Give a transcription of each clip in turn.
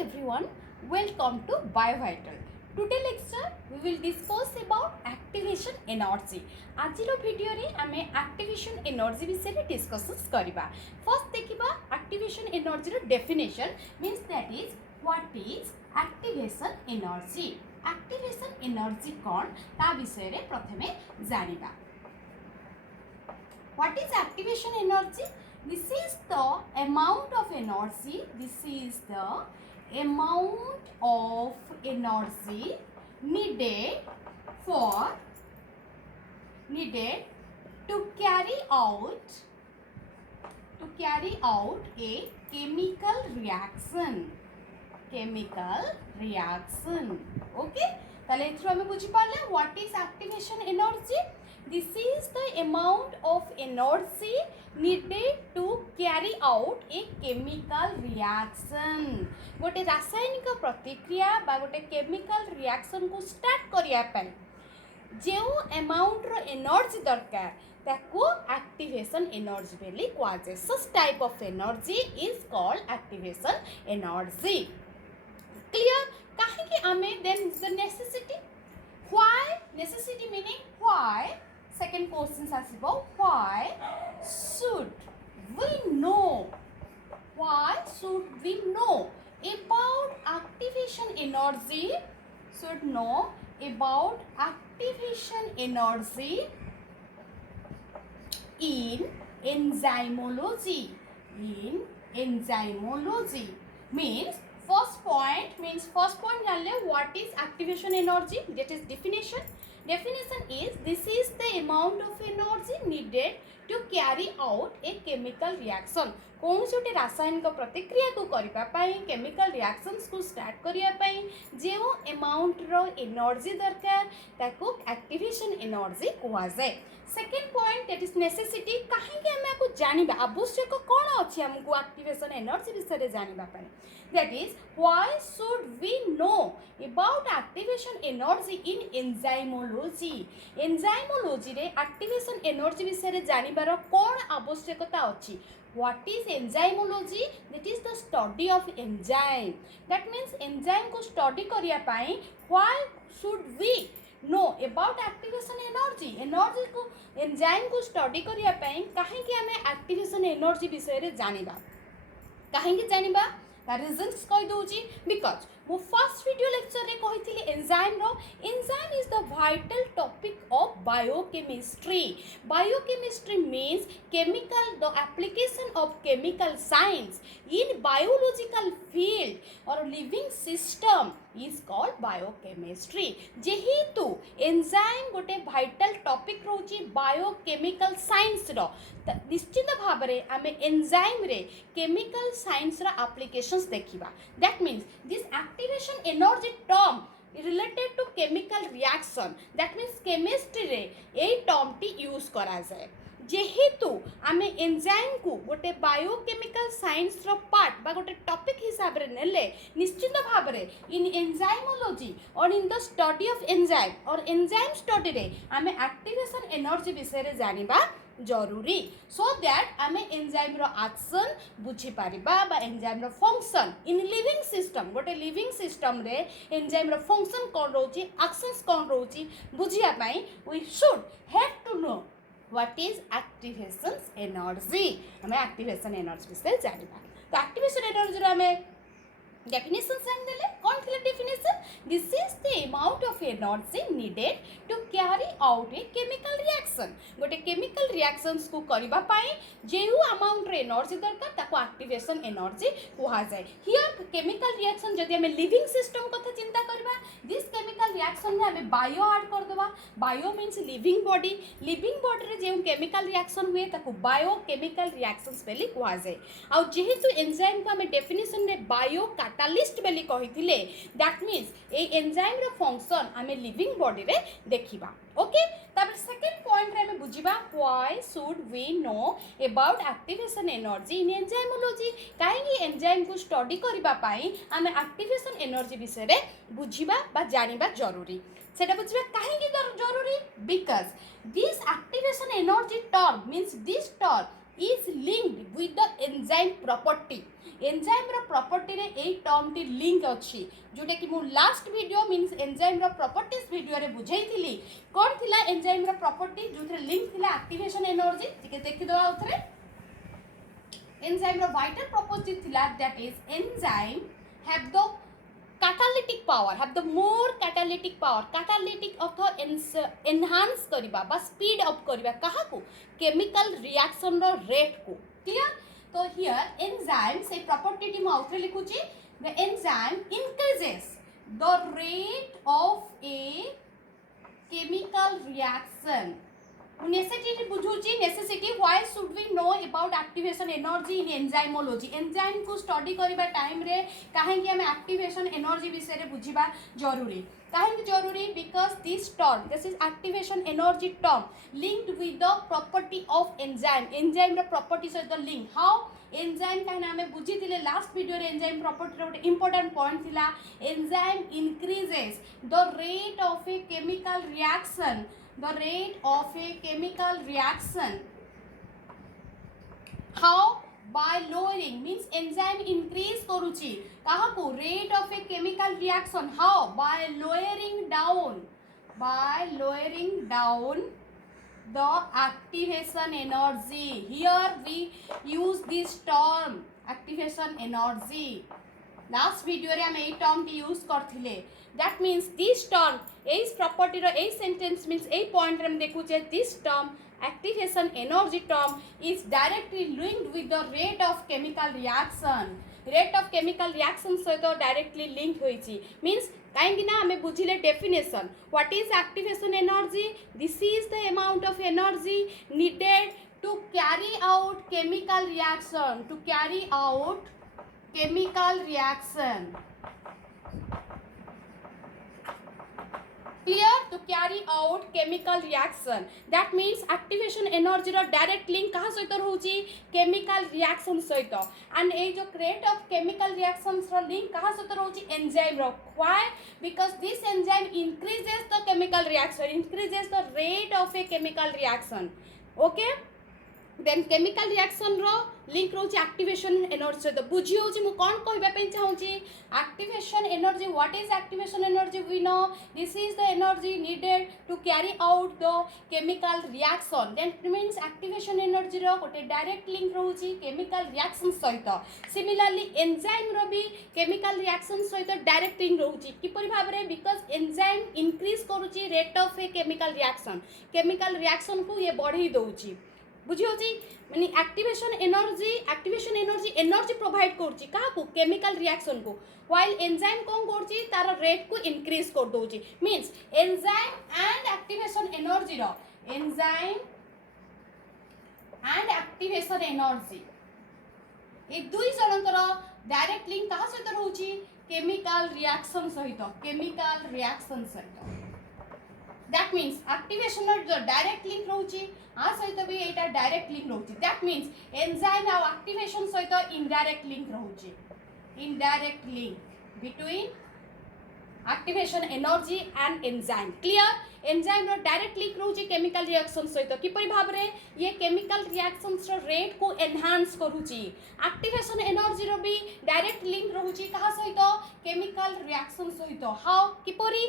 everyone, welcome to BioVital. Today lecture we will discuss about activation energy. आजिरो video रे आमे activation energy विषय discuss करिबा. First देखिबा activation energy रो definition means that is what is activation energy. Activation energy कोन ता विषय रे प्रथमे जानिबा. What is activation energy? This is the amount of energy. This is the amount of energy needed to carry out a chemical reaction. Okay? তাহলে এথ্রু আমি বুঝি পারলে what is activation energy? This is the amount of energy needed to carry out a chemical reaction. गोटे रासायनिक प्रतिक्रिया बा गोटे chemical reaction को start करिया पाई जो amount रो energy दरकार ताको activation energy Bailey कुआजे. Such type of energy is called activation energy. Clear? काहे कि आमे then the necessity. Why? Necessity meaning why? Second question asibo, why should we know about activation energy? Should know about activation energy in enzymology. Means first point जानले what is activation energy, that is definition is this is the amount of energy needed to carry out a chemical reaction. कौन से रासायनिक प्रतिक्रिया को करिबा पई chemical reactions को start करिया पई जो amount रो energy दरकार ताको activation energy कुआ जाय. Second point that is necessity. काहे कि हमें को जानिबा आवश्यक कोन अछि हमको एक्टिवेशन एनर्जी विषय जानिबा पड़े. That is why should we know about activation energy in enzymology. Enzymology रे एक्टिवेशन एनर्जी विषय जानिबार कोन आवश्यकता अछि. What is enzymology? That is the study of enzyme. That means enzyme को study करिया पाई why should we know about activation energy को enzyme को study करिया पाई काहे कि हमें activation energy विषय रे जानिबा. काहे कि जानिबा ता रीजंस कहि दोची बिकॉज़ मो फर्स्ट वीडियो लेक्चर रे कहिथिली enzyme is the vital topic of biochemistry. Biochemistry means chemical the application of chemical science in biological field और living system is called biochemistry. जेहेतु एंजाइम गोटे वाइटल टॉपिक रोची biochemical science रो निश्चित भाव में आम एंजाइम रे केमिकल साइंस रा एप्लीकेशंस देखिबा. That means this activation energy term related to chemical reaction. That means chemistry रे ए टर्म टी यूज करा जाए. जेहेतु आम एंजाइम को गोटे बायोकेमिकल साइंस रो पार्ट बा गोटे टॉपिक हिसाब रे नेले निश्चित भाव में इन एंजाइमोलॉजी और in the study of enzyme और एंजाइम स्टडी रे आम एक्टिवेशन एनर्जी विषय रे जानिबा जरूरी. सो दैट आम एंजाइम रो एक्शन बुझी पारिबा बा एंजाइम रो फंक्शन इन लिविंग सिस्टम. गोटे लिविंग सिस्टम रे एंजाइम रो फंक्शन कोन रोची एक्शंस कोन रोची बुझिया पई we should have to know what is activation energy. हमें activation energy विषय जानिबा. तो activation energy रो हमें definition जानिले कोन थिले definition. This is the amount of energy needed to carry out a chemical reaction. गोटे chemical reactions को करिबा पाई जेउ amount रे energy दरकार ताको activation energy कुहा जाय. Here chemical reaction जदि हमें living system कथा चिंता करबा this chemical reaction में हमें bio ऐड कर देबा. Bio means living body रे जेउ chemical reaction हुए ताको biochemical reactions बेली कुहा जाय. आ जेहेतु एंजाइम को हमें definition रे bio catalyst बेली कहिथिले दैट मीन्स ए एंजाइम रो फंक्शन आमे लिविंग बॉडी रे देखिबा. ओके तब सेकंड पॉइंट रे हमें बुझिबा why should we know about activation energy in enzymology. काहे एंजाइम को स्टडी करबा पाई आमे एक्टिवेशन एनर्जी विषय रे बुझिबा बा जानिबा जरूरी. सेटा बुझिबा काहे कि जरूरी because this activation energy term means this term is linked with the enzyme property. Enzyme रो प्रॉपर्टी रे ए टर्म टी लिंक अछि जोटा कि मु लास्ट वीडियो मींस एंजाइम रो प्रॉपर्टीज वीडियो रे बुझाइथिली कोन थिला एंजाइम रो प्रॉपर्टी जोथरे लिंक थिला एक्टिवेशन एनर्जी ठीक है देखि दवा उथरे एंजाइम रो वाइटल प्रॉपर्टी थिला that is enzyme have the catalytic power, have the more catalytic power. Catalytic earth enhance करिबा बा speed up करिबा कहा को chemical reaction रो rate को clear. तो here enzyme से property टी माउथरे लिखुची the enzyme increases the rate of a chemical reaction. necessity बुझुची necessity why should we know about activation energy in enzymology enzyme को study करिबा टाइम रे काहे कि हमें activation energy विषय रे बुझिबा जरूरी काहे जरूरी because this term this is activation energy term linked with the property of enzyme row property सहित link how enzyme काहे हमें बुझी थिले लास्ट वीडियो रे enzyme property रो important point थिला enzyme increases the rate of a chemical reaction the rate of a chemical reaction how by lowering means enzyme increase करूची कहा को rate of a chemical reaction how by lowering down the activation energy here we use this term activation energy last video रे हम ए term टी use करथिले that means this term ए property रो ए सेंटेंस मींस ए पॉइंट रे हम देखु जे this term activation energy term is directly linked with the rate of chemical reaction सहित डायरेक्टली लिंक होईची मींस काहेकि ना हमें बुझिले definition what is activation energy this is the amount of energy needed to carry out chemical reaction clear to carry out chemical reaction that means activation energy रो direct link कहाँ सहित रहउची chemical reaction सहित and ए जो rate of chemical reactions row link कहाँ सहित रहउची enzyme row why because this enzyme increases the chemical reaction increases the rate of a chemical reaction okay then chemical reaction row link रोची activation energy सहित बुझी होची मु कोन कहबा पे चाहूची activation energy what is activation energy we know this is the energy needed to carry out the chemical reaction then means activation energy रो गोटे direct link रहउची chemical reaction सहित similarly enzyme रो भी chemical reaction सहित direct link रहउची किपरि भाबरे because enzyme increase करूची rate of a chemical reaction को ये बढ़ी दउची बुझी होची माने एक्टिवेशन एनर्जी प्रोवाइड करची का को केमिकल रिएक्शन को व्हाइल एंजाइम कोन करची तार रेट को इंक्रीज कर दोची means enzyme and activation energy रो एंजाइम एंड एक्टिवेशन एनर्जी ए दुई जनकर डायरेक्ट लिंक कहा सहित रहउची केमिकल रिएक्शन सहित that means activation जो direct link रहउची आ सहित भी एटा direct link रहउची that means enzyme और activation सहित indirect link रहउची indirect link between activation energy and enzyme clear enzyme row direct link रहउची chemical reaction सहित किपरि भाव रे ये chemical reactions रो rate को enhance करूची activation energy रो भी direct link रहउची कहा सहित chemical reaction सहित how किपरि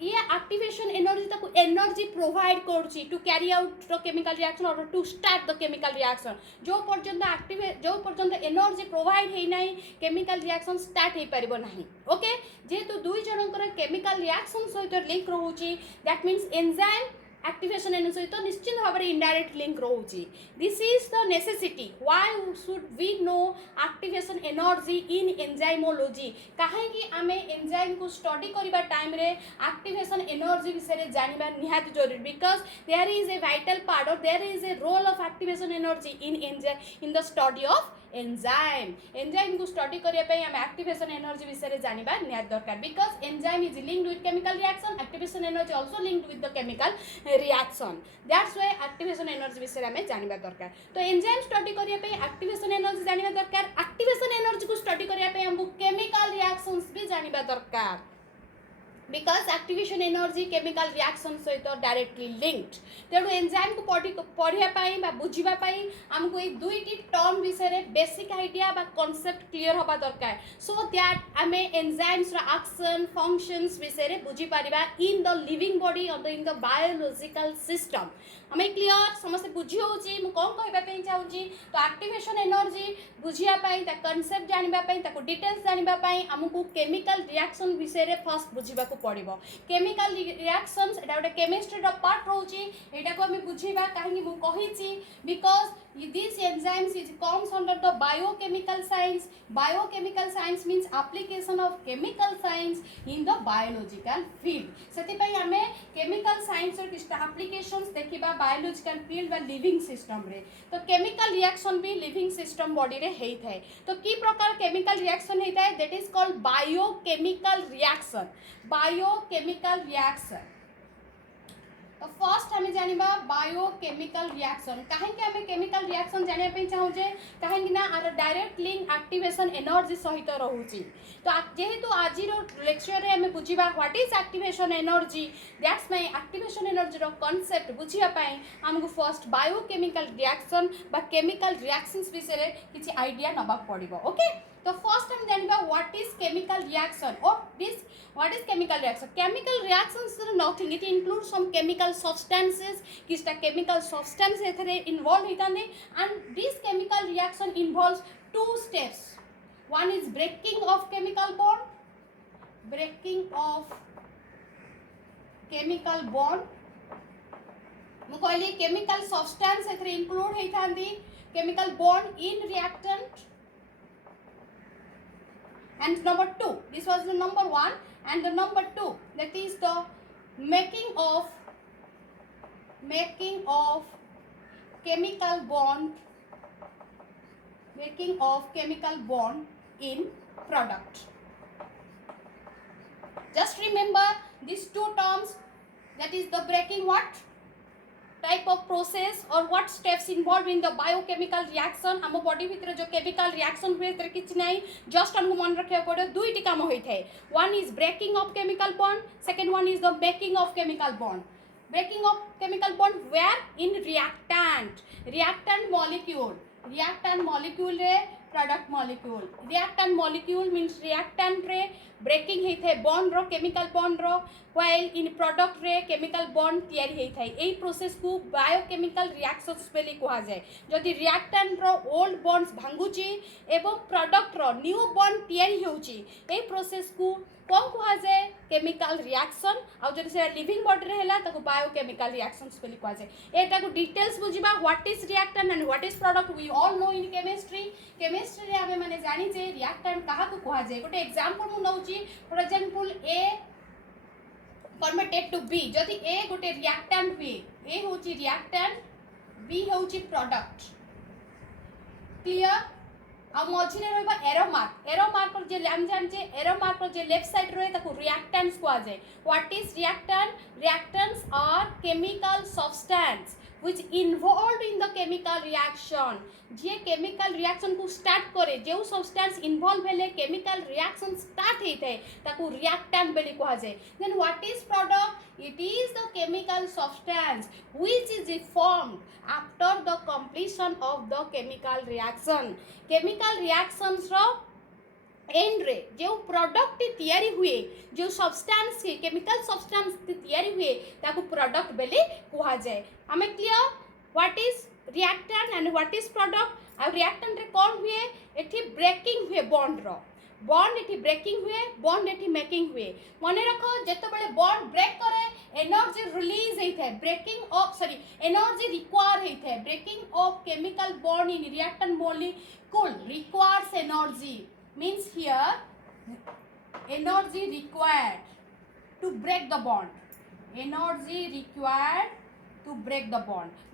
ये एक्टिवेशन एनर्जी तक एनर्जी प्रोवाइड करची to carry out the chemical reaction और to start the chemical reaction जो पर्यंत एनर्जी प्रोवाइड हे नाही केमिकल रिएक्शन स्टार्ट हे परिबो नाही ओके जेतु दुई जनकर केमिकल रिएक्शन सहित लिंक रहउची that means enzyme activation energy सहित निश्चित भाव में इनडायरेक्ट लिंक रहउची this is the necessity why should we know activation energy in enzymology काहे कि आमे एंजाइम को स्टडी करिबा टाइम रे एक्टिवेशन एनर्जी विषय रे जानिबा निहात जरूरी because there is a vital part और there is a role of activation energy in the study of enzyme को स्टडी करिया पे हम एक्टिवेशन एनर्जी विषय रे जानिबा निहात दरकार because enzyme is linked with chemical reaction activation energy also linked with the chemical reaction that's why activation energy विषय में जानिबा दरकार तो एंजाइम स्टडी करिया पे एक्टिवेशन एनर्जी जानिबा दरकार एक्टिवेशन एनर्जी को स्टडी करिया पे हमको केमिकल रिएक्शंस भी जानिबा दरकार because activation energy chemical reaction सहित directly linked तेणु एंजाइम को पढ़िया पाई बा बुझिबा पाई हमको ए दुईटी टर्म विषय रे बेसिक आइडिया बा कांसेप्ट क्लियर होबा दरकार सो दैट आमे एंजाइम्स रा एक्शन फंक्शंस विषय रे बुझि Paribas in the living body और इन द बायोलॉजिकल सिस्टम हमें क्लियर समस्त बुझी होची मु कोन कहबा पई चाहूची तो एक्टिवेशन एनर्जी बुझिया पाई ता कांसेप्ट जानिबा पाई ताको डिटेल्स जानिबा पाई हमको केमिकल रिएक्शन विषय रे फर्स्ट बुझिबा को पड़िबो केमिकल रिएक्शंस एटा गोटे केमिस्ट्री रो पार्ट रहउची एटा को हमें बुझिबा काहे मु कहिची because this enzymes is comes under the biochemical science means application of chemical science in the biological field सेति पई हमें chemical science और किछ applications देखिबा biological field बा living system रे तो chemical reaction भी living system body रे हेई थाए तो की प्रकार chemical reaction हेई थाए that is called biochemical reaction तो फर्स्ट हमें जानिबा बायोकेमिकल रिएक्शन काहे कि हमें केमिकल रिएक्शन जानिया पे चाहूजे काहे कि ना आर डायरेक्ट लिंक एक्टिवेशन एनर्जी सहित रहउची तो जेहेतु आजि रो लेक्चर रे हमें बुझिबा what is activation energy that's my activation energy रो कांसेप्ट बुझिया पाए हमको फर्स्ट बायोकेमिकल रिएक्शन बा केमिकल रिएक्शंस विषय रे किछि आइडिया नबा पड़िबो ओके तो फर्स्ट हम जानिबा व्हाट इज केमिकल रिएक्शन और this what is chemical reaction chemical reactions is nothing it include some chemical substances किसटा केमिकल सब्सटेंस एथरे इन्वॉल्व हिताने and this chemical reaction involves two steps one is breaking of chemical bond मु कहली chemical substance एथरे include हितांदी chemical bond in reactant and number 2 this was the number 1 and the number 2 that is the making of chemical bond in product just remember these two terms that is the breaking what type of process or what steps involved in the biochemical reaction हम body भीतर जो chemical reaction हुए तर किछ नहीं just हमको मन रखे पड़े दुईटी काम होई थाए one is breaking of chemical bond second one is the making of chemical bond where in reactant molecule रे product molecule means reactant रे breaking हेई थाए bond row chemical bond row while in product रे chemical bond तैयारी हेई थाए एई process को biochemical reactions बेली कहा जाए जदि रिएक्टेंट रो ओल्ड बॉन्ड्स भांगुची एवं प्रोडक्ट रो न्यू बॉन्ड तैयारी होउची एई प्रोसेस को कोन कहा जाए केमिकल रिएक्शन आ जदि से लिविंग बॉडी रे हैला ताको बायोकेमिकल रिएक्शंस बेली कहा जाए एटा को डिटेल्स बुझिबा what is reactant and what is product we all know in chemistry रे हमें माने जानि जे रिएक्टेंट काहा को कहा जाए गोटे एग्जांपल मु नउची for example A converted to B जदि ए गोटे रिएक्टेंट हुए ए होची रिएक्टेंट बी होची प्रोडक्ट क्लियर आ मझिरे रहबा एरो मार्क पर जे हम जान जे एरो मार्क पर जे लेफ्ट साइड रहे ताको रिएक्टेंट्स को आ जाए what is reactants are chemical substance which involved in the chemical reaction जे केमिकल रिएक्शन को स्टार्ट करे जो सब्सटेंस इन्वॉल्व हेले केमिकल रिएक्शन स्टार्ट हेते ताको रिएक्टेंट बेली कहा जाए then what is product it is the chemical substance which is formed after the completion of the chemical reactions रो एंड रे जो प्रोडक्ट तैयारी हुए जो सब्सटेंस केमिकल सब्सटेंस तैयारी हुए ताको प्रोडक्ट बेले कहा जाए हमें clear what is reactant and what is product आ रिएक्टेंट रे कोन हुए एठी ब्रेकिंग हुए बॉन्ड एठी ब्रेकिंग हुए बॉन्ड एठी मेकिंग हुए माने रखो जते बेले बॉन्ड ब्रेक करे एनर्जी रिलीज हेई थे एनर्जी रिक्वायर हेई थे breaking of chemical bond in reactant molecule requires energy means here energy required to break the bond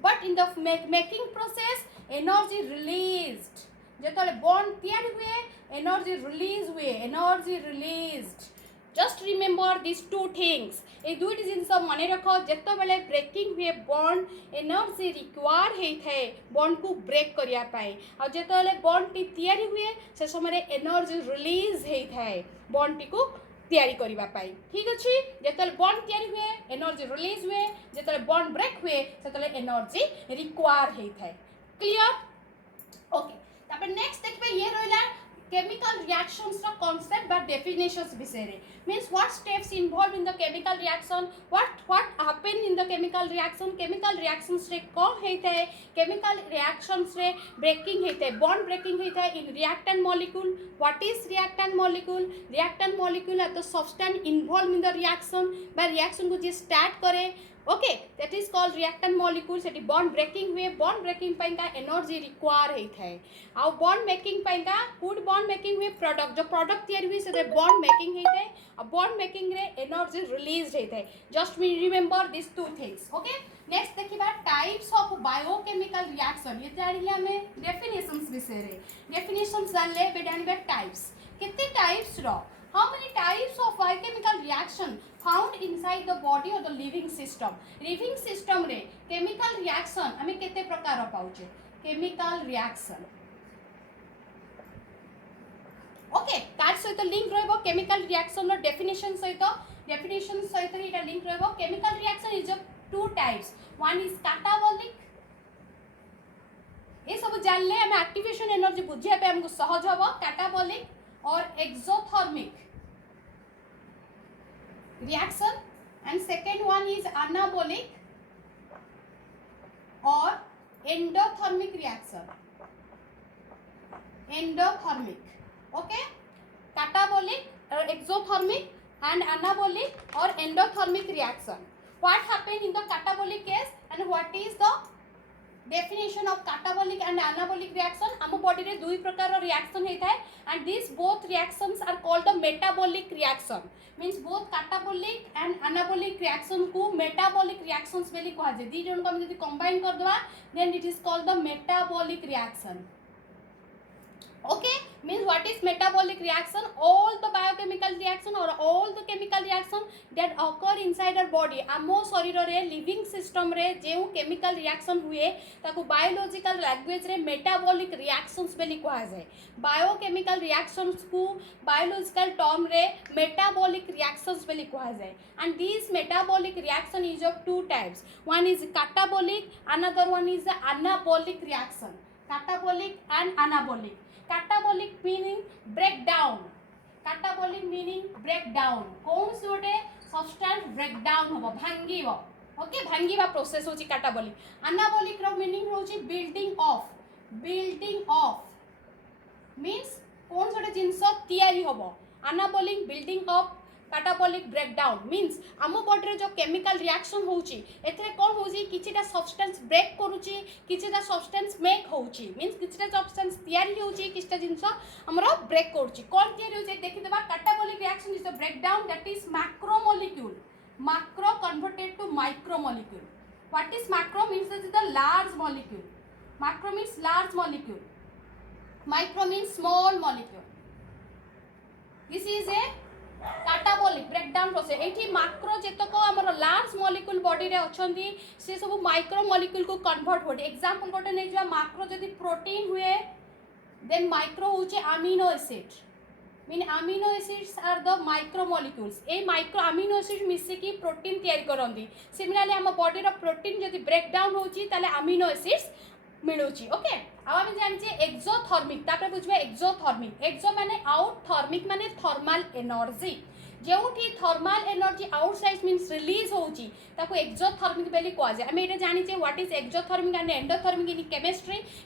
but in the making process energy released जेतले bond तैयारी हुए energy released just remember these two things ए दुईटी जिनस मन रख जेत बेले breaking हुए bond energy require हेई थाए bond को break करिया पाए आ जेत बेले बॉन्ड टी तैयारी हुए से समय एनर्जी रिलीज हेई थाए बॉन्ड टी को तैयारी करबा पाई ठीक अछि जेतले बॉन्ड तैयारी हुए एनर्जी रिलीज हुए जेतले बॉन्ड ब्रेक हुए सेतले एनर्जी रिक्वायर हेइ थाए क्लियर ओके तापर नेक्स्ट देखबे ये रहला chemical reactions ର concept but definitions ବିଷୟରେ means what steps involved in the chemical reaction what happen in the chemical reactions ରେ କଣ ହେଇଥାଏ chemical reactions रे breaking ହେଇଥାଏ bond breaking ହେଇଥାଏ in reactant molecule what is reactant molecule are the substance involved in the reaction by reaction को जे start करे okay that is called reactant molecule सेठी बॉन्ड ब्रेकिंग पाइका एनर्जी रिक्वायर होई थाए आ बॉन्ड मेकिंग पाइका फूड बॉन्ड मेकिंग हुए प्रोडक्ट जो प्रोडक्ट तैयारी हुए से बॉन्ड मेकिंग होई थाए आ बॉन्ड मेकिंग रे एनर्जी रिलीज होई थाए just we remember this two things okay next देखिबा टाइप्स ऑफ बायोकेमिकल रिएक्शन ये जानिले हमें डेफिनेशंस विषय रे डेफिनेशंस जानले बे जानबे टाइप्स कितने टाइप्स रो how many types of biochemical reaction found inside the body or the living system रे chemical reaction हमें केते प्रकार पाउचे chemical reaction ओके तार सहित लिंक रहबो chemical reaction रो definition सहित एटा लिंक रहबो chemical reaction is of two types one is catabolic ये सब जानले हम एक्टिवेशन एनर्जी बुझिया पे हमको सहज हबो catabolic or exothermic reaction and second one is anabolic or endothermic reaction okay catabolic or exothermic and anabolic or endothermic reaction what happen in the catabolic case and what is the definition of catabolic and anabolic reaction हम body रे दुई प्रकार रो reaction हेइ थाए and these both reactions are called the metabolic reaction means both catabolic and anabolic reaction को metabolic reactions बेली कहा जे दी जन को हम यदि कंबाइन कर दवा then it is called the metabolic reaction okay means what is metabolic reaction all the biochemical reaction or all the chemical reaction that occur inside our body amo sharir re living system re जेउ chemical reaction हुए ताको biological language रे metabolic reactions बेली कहा जाए biochemical reactions को biological term रे metabolic reactions बेली कहा जाए and these metabolic reaction is of two types one is catabolic another one is the anabolic reaction catabolic and anabolic catabolic meaning breakdown कौन से गोटे substance breakdown होबो भांगीबो okay भांगीबा process होची catabolic anabolic रो meaning होची building of means कौन सोटे जिंस तैयारी होबो anabolic building of catabolic breakdown means Amo body रे जो केमिकल रिएक्शन होउची एथरे कोन होउची किछिटा सब्सटेंस ब्रेक करूची किछिटा सब्सटेंस मेक होउची मींस किछिटा सब्सटेंस तैयारी होउची किछिटा जिंस हमरा ब्रेक करूची कोन तैयारी होउची देखि देबा catabolic reaction is a breakdown that is macro converted to micromolecule what is macro means that is the large molecule macro means large molecule micro means small molecule this is a catabolic breakdown process एठी macro जेतक हमर large molecule body रे अछंती से सब micro molecule को convert होते example कोटे नै जे macro जदी protein हुए then micro होचे amino acid mean amino acids are the micromolecules A micro amino acid मिसे की protein तैयारी करंदी similarly हम body रो protein जदी break down होची ताले amino acids मिलुची ओके अब हम जानि एक्सोथर्मिक तापर बुझबे एक्सो माने आउट थर्मिक माने थर्मल एनर्जी जेउठी thermal energy outside means release होउची ताको एक्सोथर्मिक बेली कहा जाय हम एटा जानि जे what is exothermic and endothermic in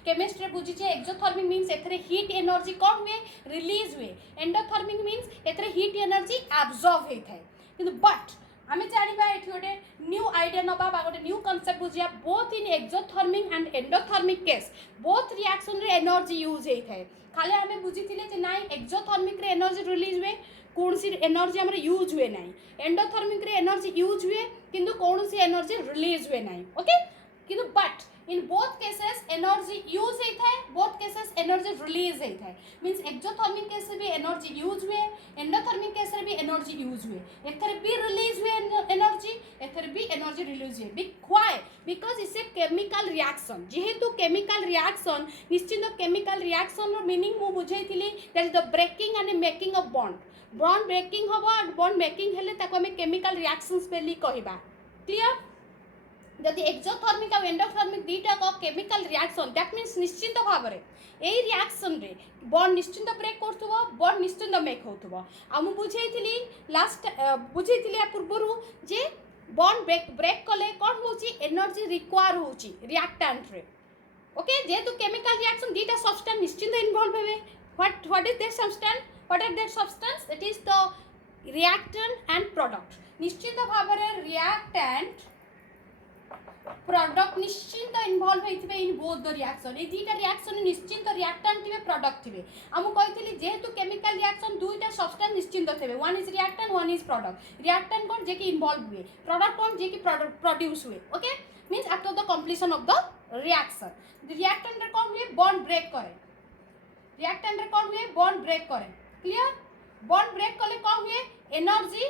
chemistry बुझी जे एक्सोथर्मिक मींस एथरे हीट एनर्जी कोन हुए रिलीज हुए एंडोथर्मिक मींस एथरे हीट एनर्जी एब्जॉर्ब होई थाए किंतु बट आमे जानिबा एठी गोटे न्यू आइडिया नबा बा गोटे न्यू कांसेप्ट बुझिया both in exothermic and endothermic case both reaction रे एनर्जी यूज हेइ थाए खाली आमे बुझिथिले जे नाइ एक्सोथर्मिक रे एनर्जी रिलीज हुए कोनसी एनर्जी हमरे यूज हुए नाइ एंडोथर्मिक रे एनर्जी यूज हुए किंतु कोनसी एनर्जी रिलीज हुए नाइ ओके किंतु but in both cases energy use हेइ थाए both cases energy release हेइ थाए means exothermic case रे भी energy use हुए endothermic case रे भी energy use हुए एथरे भी release हुए energy एथरे भी energy release हुए why because it's a chemical reaction जेहेतु chemical reaction निश्चित chemical reaction रो meaning मु बुझैथिली that is the breaking and making of bond bond breaking हम बॉन्ड मेकिंग हेले ताको हमें केमिकल रिएक्शंस बेली कहबा क्लियर जदि एक्सोथर्मिक और एंडोथर्मिक दुईटा केमिकल रिएक्शन दैट मीन्स निश्चित भाव में यही रिएक्शन रे बॉन्ड निश्चिंत ब्रेक करथुबो बॉन्ड निश्चिंत मेक होथुबो आ मु बुझेइथिली लास्ट बुझेइथिली आ पूर्वरु जे बॉन्ड ब्रेक कले कौन होची एनर्जी रिक्वायर होची रिएक्टेंट रे ओके जेहेतु केमिकल रिएक्शन दुईटा सब्सटेंस निश्चिंत इन्वॉल्व हेबे what is that substance what are that substance it is the reactant and product निश्चित भाव में रिएक्टेंट प्रोडक्ट निश्चिंत इन्वॉल्व होइथिबे इन बोथ द रिएक्शन ए दुईटा रिएक्शन निश्चिंत रिएक्टेंट थिबे प्रोडक्ट थिबे हमु कहिथिली जेहेतु केमिकल रिएक्शन दुईटा सब्सटेंस निश्चिंत थिबे one is reactant one is product reactant कोन जे कि इन्वॉल्व हुए प्रोडक्ट कोन जे कि प्रोड्यूस हुए okay means after the completion of the reaction reactant रे कोन हुए बॉन्ड ब्रेक करे रिएक्टेंट रे कोन हुए बॉन्ड ब्रेक करे क्लियर बॉन्ड ब्रेक कले कोन हुए एनर्जी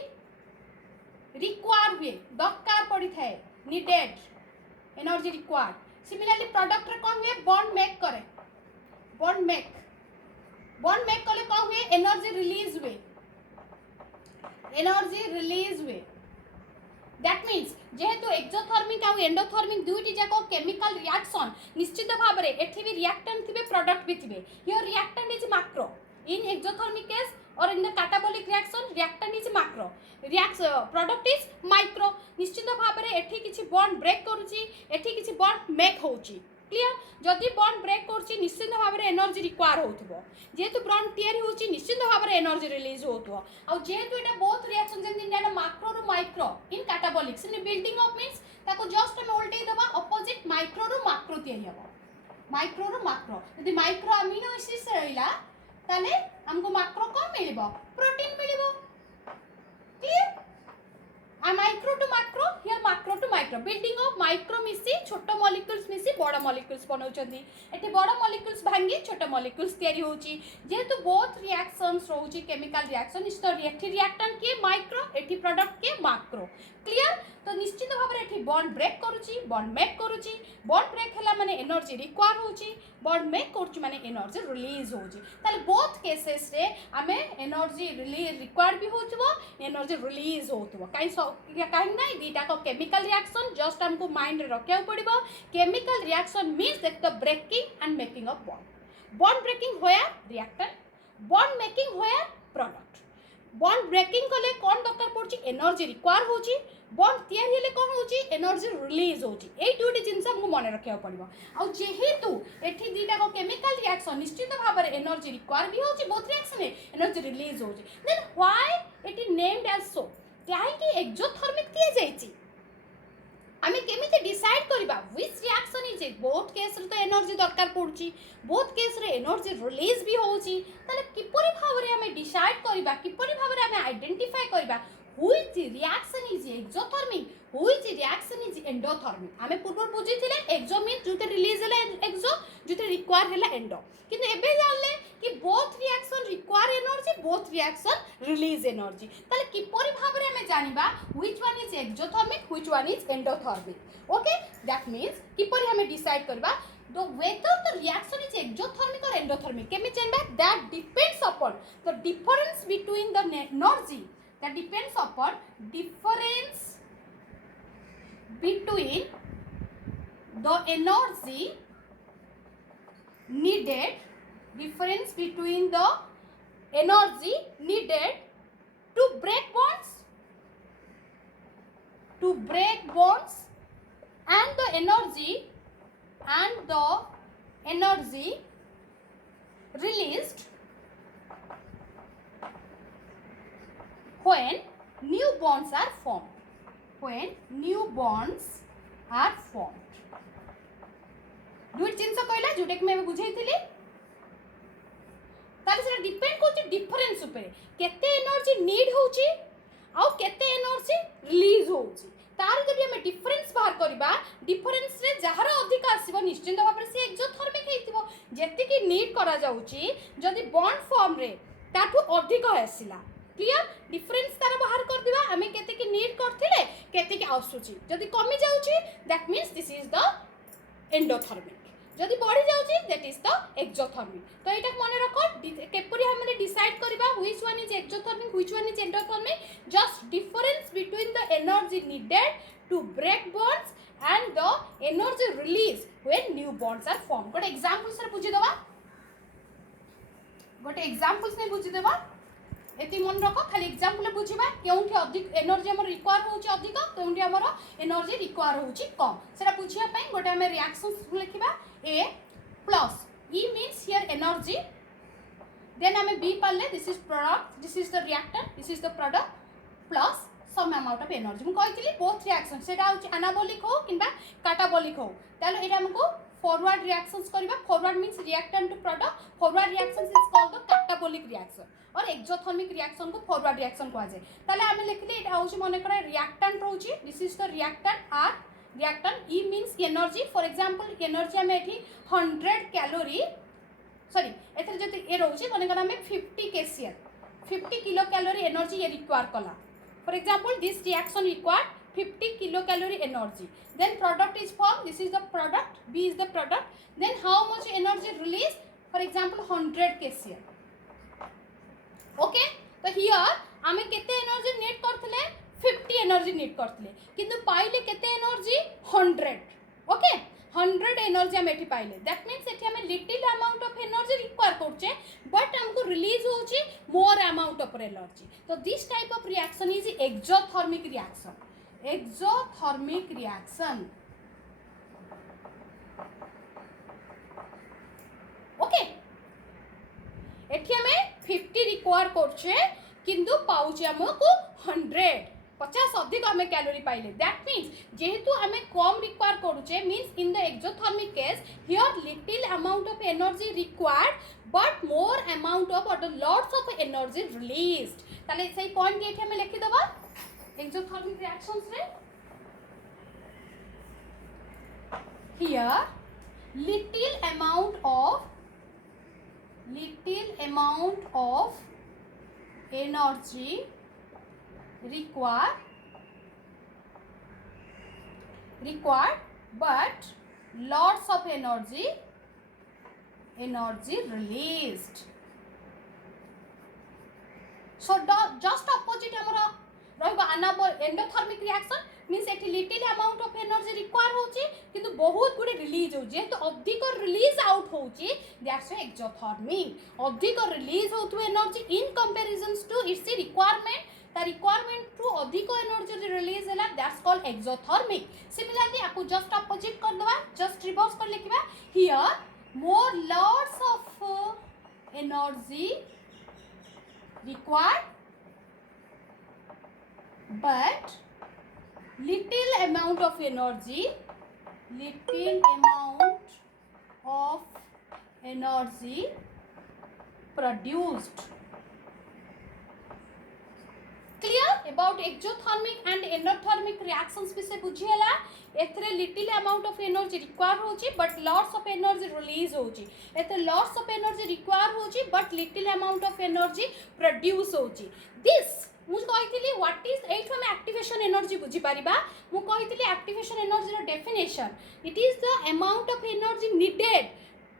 रिक्वायर हुए दरकार पड़ी थाए needed energy required similarly product रे कौन हुए बॉन्ड मेक करे बॉन्ड मेक कले कौन हुए एनर्जी रिलीज हुए दैट मीन्स जेहेतु एक्सोथर्मिक और एंडोथर्मिक दुईटी जाक केमिकल रिएक्शन निश्चित भाव में एठी भी रिएक्टेंट थिबे प्रोडक्ट भी थिबे your reactant is macro in exothermic case और in the catabolic reaction reactant is macro product is micro निश्चित भाव में एठी किछि बॉन्ड ब्रेक करूची एठी किछि बॉन्ड मेक होउची क्लियर जदि बॉन्ड ब्रेक करूची निश्चित भाव में एनर्जी रिक्वायर होथबो जेहेतु बॉन्ड तयारी होउची निश्चित भाव में एनर्जी रिलीज होथबो आ जेहेतु एटा बोथ रिएक्शन जेन इंडिया मैक्रो रु micro in catabolic in building of means ताको जस्ट हम उल्टे दबा ऑपोजिट माइक्रो रु मैक्रो तयारी हबो माइक्रो रु मैक्रो यदि माइक्रो अमीनो एसिड्स रहिला ताले हमको मैक्रो कौन मिलिबो प्रोटीन मिलिबो क्लियर आ micro to macro here macro to micro building of micro मिसी छोट मॉलिक्यूल्स मिसी बड़ मॉलिक्यूल्स बनौचंदी एठी बड़ मॉलिक्यूल्स भांगी छोट मॉलिक्यूल्स तयारी होची जेहेतु बोथ रिएक्शंस रहउची केमिकल रिएक्शन इस तो एठी रिएक्टेंट के माइक्रो एठी प्रोडक्ट के मैक्रो क्लियर तो निश्चित भाव में एठी बॉन्ड ब्रेक करूची बॉन्ड मेक करूची बॉन्ड ब्रेक हला माने एनर्जी रिक्वायर होची बॉन्ड मेक करूची माने एनर्जी रिलीज होची ताले बोथ केसेस रे हमें एनर्जी रिलीज रिक्वायर भी होतबो एनर्जी रिलीज होतबो काई ना दीटा को केमिकल रिएक्शन जस्ट हमको माइंड रे रखिया पड़िबो chemical reaction means that the breaking and making of bond breaking होया रिएक्टेंट बॉन्ड मेकिंग होया प्रोडक्ट बॉन्ड ब्रेकिंग कले कौन दरकार पड़ची एनर्जी रिक्वायर होची बॉन्ड तयारी हेले कौन होची एनर्जी रिलीज होची एई दुटी जिंस हमको मन रखिया पड़िबो आ जेहेतु एठी दीटा को केमिकल रिएक्शन निश्चित भाव में एनर्जी रिक्वायर भी होची बोथ रिएक्शन में एनर्जी रिलीज होची then why it is named as so काहे कि एक्सोथर्मिक दिया जायची आमे केमिति डिसाइड करबा which reaction is it both case रे तो एनर्जी दरकार पड़ची बोथ केस रे एनर्जी रिलीज भी होची ताले किपरि भाव रे हमें डिसाइड करबा किपरि भाव रे हमें आइडेंटिफाई करबा which reaction is exothermic which reaction is endothermic आमे पूर्व बुझिथिले एक्सो मीन जुते रिलीज हला एक्सो जुते रिक्वायर हला एंडो किंतु एबे जानले कि both reaction require energy both reaction release energy ताले किपरि भाव रे हमें जानिबा which one is exothermic which one is endothermic okay that means किपरि हमें डिसाइड करबा the whether the reaction is exothermic or endothermic केमे जानबा that depends upon the difference between the energy that depends upon difference between the energy needed difference between the energy needed to break bonds and the energy released when new bonds are formed दुई जिनस कहला जोटा कि मैं बुझाइली ताले से depend करछि difference ऊपर केते एनर्जी नीड होछि आ केते एनर्जी रिलीज होछि तार जदि हम डिफरेंस बाहर करबा डिफरेंस रे जहार अधिक आसीबो निश्चित भाव में से एक्सोथर्मिक हेतिबो जेति कि नीड करा जाउछि जदि बॉन्ड फॉर्म रे ताठू अधिक आसीला क्लियर डिफरेंस तार बाहर कर दिबा हमें केते कि नीड करथिले केते कि आसुछि जदि कमी जाउछि that means this is the endothermic जदि बढ़ी जाउची दैट इज द एक्सोथर्मिक। तो एटा मन रखो केपरि हम डिसाइड करबा which one is exothermic which one is endothermic, just difference between the energy needed to break bonds and the energy release when new bonds are formed। गोटे example sir बुझी दवा, गोटे examples ने बुझी देबा, एति मन रखो खाली एग्जांपल बुझीबा केउठी अधिक एनर्जी हमर रिक्वायर होउची अधिक केउठी हमर एनर्जी रिक्वायर होउची कम सेटा बुझिया पई गोटे हम रिएक्शंस लिखिबा। A plus E means here energy, then हम बी पाले this is product, this is the reactant, this is the product plus some amount of energy. मु कहितली बोथ रिएक्शन सेटा होची एनाबॉलिक हो किबा कैटाबॉलिक हो, तालो एटा हमको फॉरवर्ड रिएक्शंस करबा। Forward means reactant to product, forward reactions is called the catabolic reaction और एक्सोथर्मिक रिएक्शन को फॉरवर्ड रिएक्शन कहा जाए। ताले हम लिखली एटा होची माने करे रिएक्टेंट होची, this is the reactant are reactant. ई means energy, for example energy हम एठी 100 कैलोरी सॉरी एथरे जति ए रहउची माने करे हम 50 केसीएल 50 किलो कैलोरी एनर्जी ये रिक्वायर कला। For example, this reaction required 50 kilocalorie energy. Then product is formed. This is the product. B is the product. Then how much energy released? For example, 100 kcal. Okay. So here, आमे केते energy need करथले 50 energy need करथले, किंतु पाइले केते energy 100. Okay. 100 energy हम एठी पाइले, that means एठी हम little amount of energy require करछे बट हमको रिलीज होची मोर अमाउंट ऑफ एनर्जी। तो this type of reaction is exothermic reaction. Exothermic reaction okay. एठी हम 50 रिक्वायर करछे किंतु पाउचे हमको 100 50 अधिक हमें कैलोरी पाइले, दैट मीन्स जेहेतु हमें कम रिक्वायर करूचे means in the exothermic case here little amount of energy required but more amount of और लॉट्स ऑफ एनर्जी रिलीज्ड। ताले सही पॉइंट एठी हमें लिखि दबा एक्सोथर्मिक रिएक्शंस रे। Here little amount of energy required but lots of energy released। so just opposite हमरा रहबा एंडोथर्मिक रिएक्शन मींस एठी little amount of energy require होची किंतु बहुत गुडे रिलीज हो जेहेतु अधिक रिलीज आउट होची दैट्स एक्सोथर्मिक। अधिक रिलीज होतु energy in comparison to its requirement, ता रिक्वायरमेंट टू अधिक एनर्जी रिलीज हैला दैट्स कॉल्ड एक्सोथर्मिक। सिमिलरली आपको जस्ट अपोजिट कर दवा, जस्ट रिवर्स कर लिखबा। Here more lots of energy required but little amount of energy produced। clear about exothermic and endothermic reactions विषय बुझियला। एथरे little amount of energy require होची but lots of energy release होची, एथे लॉट्स ऑफ एनर्जी रिक्वायर होची but little amount of energy produce होची। This मु कहितली व्हाट इज एट हम एक्टिवेशन एनर्जी बुझी परिबा। मु कहितली एक्टिवेशन एनर्जी रो definition it is the amount of energy needed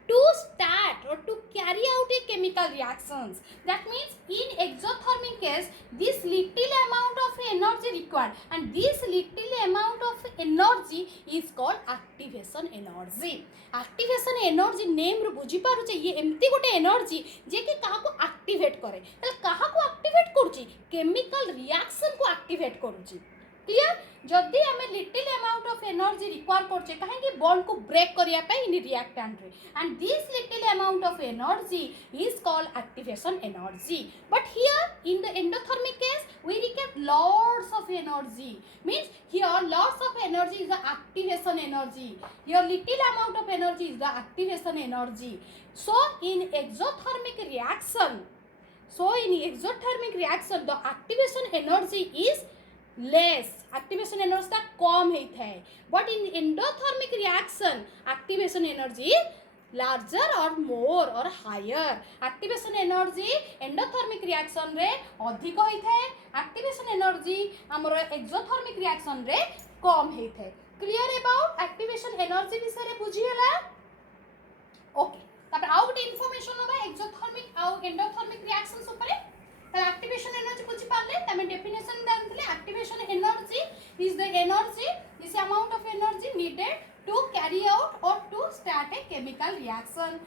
to start or to carry out a chemical reactions। That means in exothermic case this little amount of energy required and this little amount of energy is called activation energy। activation energy name रो बुझी पारुचे ये एमती गोटे energy जे कि काहा को activate करे, तले काहा को एक्टिवेट करूची केमिकल रिएक्शन को एक्टिवेट करूची। क्लियर। जदि हमें little amount of energy require करछे काहे कि बॉन्ड को ब्रेक करिया पे इन रिएक्टेंट रे and this little amount of energy is called activation energy. But here in the endothermic case we require lots of energy means here lots of energy is the activation energy, here little amount of energy is the activation energy. So in exothermic reaction the activation energy is less, activation energy ता कम ही थाए but in endothermic reaction activation energy larger और more और higher. Activation energy endothermic reaction रे अधिक होई थाए, एक्टिवेशन एनर्जी हमर एक्सोथर्मिक रिएक्शन रे कम होई थाए। क्लियर अबाउट एक्टिवेशन एनर्जी विषय रे बुझियला। ओके तापर आउ गोटे इनफॉरमेशन होबा एक्सोथर्मिक आउ एंडोथर्मिक रिएक्शंस ऊपर ताले एक्टिवेशन एनर्जी बुझी पारले तमे डेफिनेशन जानथिले activation energy is the energy is amount of energy needed to carry out or to start a chemical reaction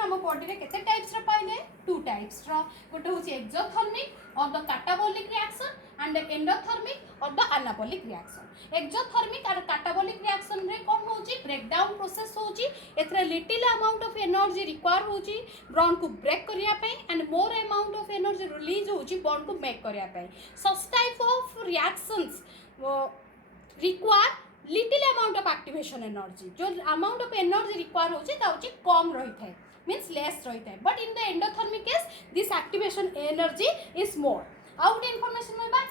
हम बॉडी रे केते टाइप्स रे पाइले टू टाइप्स रो गोटे होची exothermic or the catabolic reaction and endothermic or the anabolic reaction exothermic or catabolic reaction रे कोन होची ब्रेक डाउन प्रोसेस होची एथरे little amount of energy require होची बॉन्ड को ब्रेक करिया पे and more amount of energy release होची बॉन्ड को मेक करिया पे such type of reactions require little amount of activation energy जो अमाउंट ऑफ एनर्जी रिक्वायर होची ता होची कम रही थाए मींस लेस रही थाए but in the endothermic case this activation energy is more out information होबा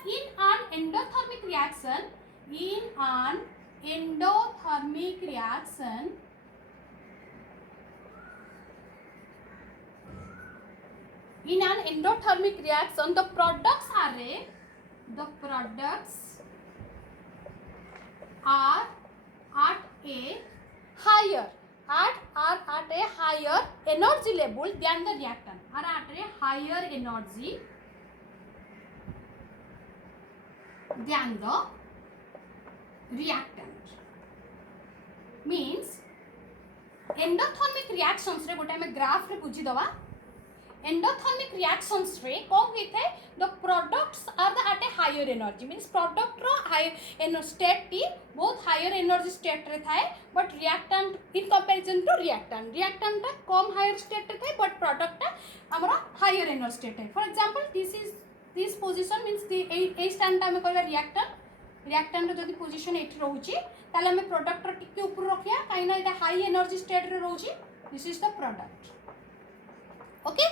in an endothermic reaction the products are at a higher energy level than the reactant are at a higher energy than the reactant means endothermic reactions रे गोटे हमें graph रे बुझी दवा endothermic reactions रे कोन होई थाए the products are the at a higher energy means product रो हाई स्टेट टी बहुत हायर एनर्जी स्टेट रे थाए but reactant in comparison to reactant टा कम हायर स्टेट रे थाए बट प्रोडक्ट टा हमरा हायर एनर्जी स्टेट है for example this position means A stand टा हम कहला रिएक्टेंट जदी पोजीशन एठी रहउची ताले हम प्रोडक्ट रो टिके ऊपर रखिया काइना एटा हाई एनर्जी स्टेट रे रहउची this is the product okay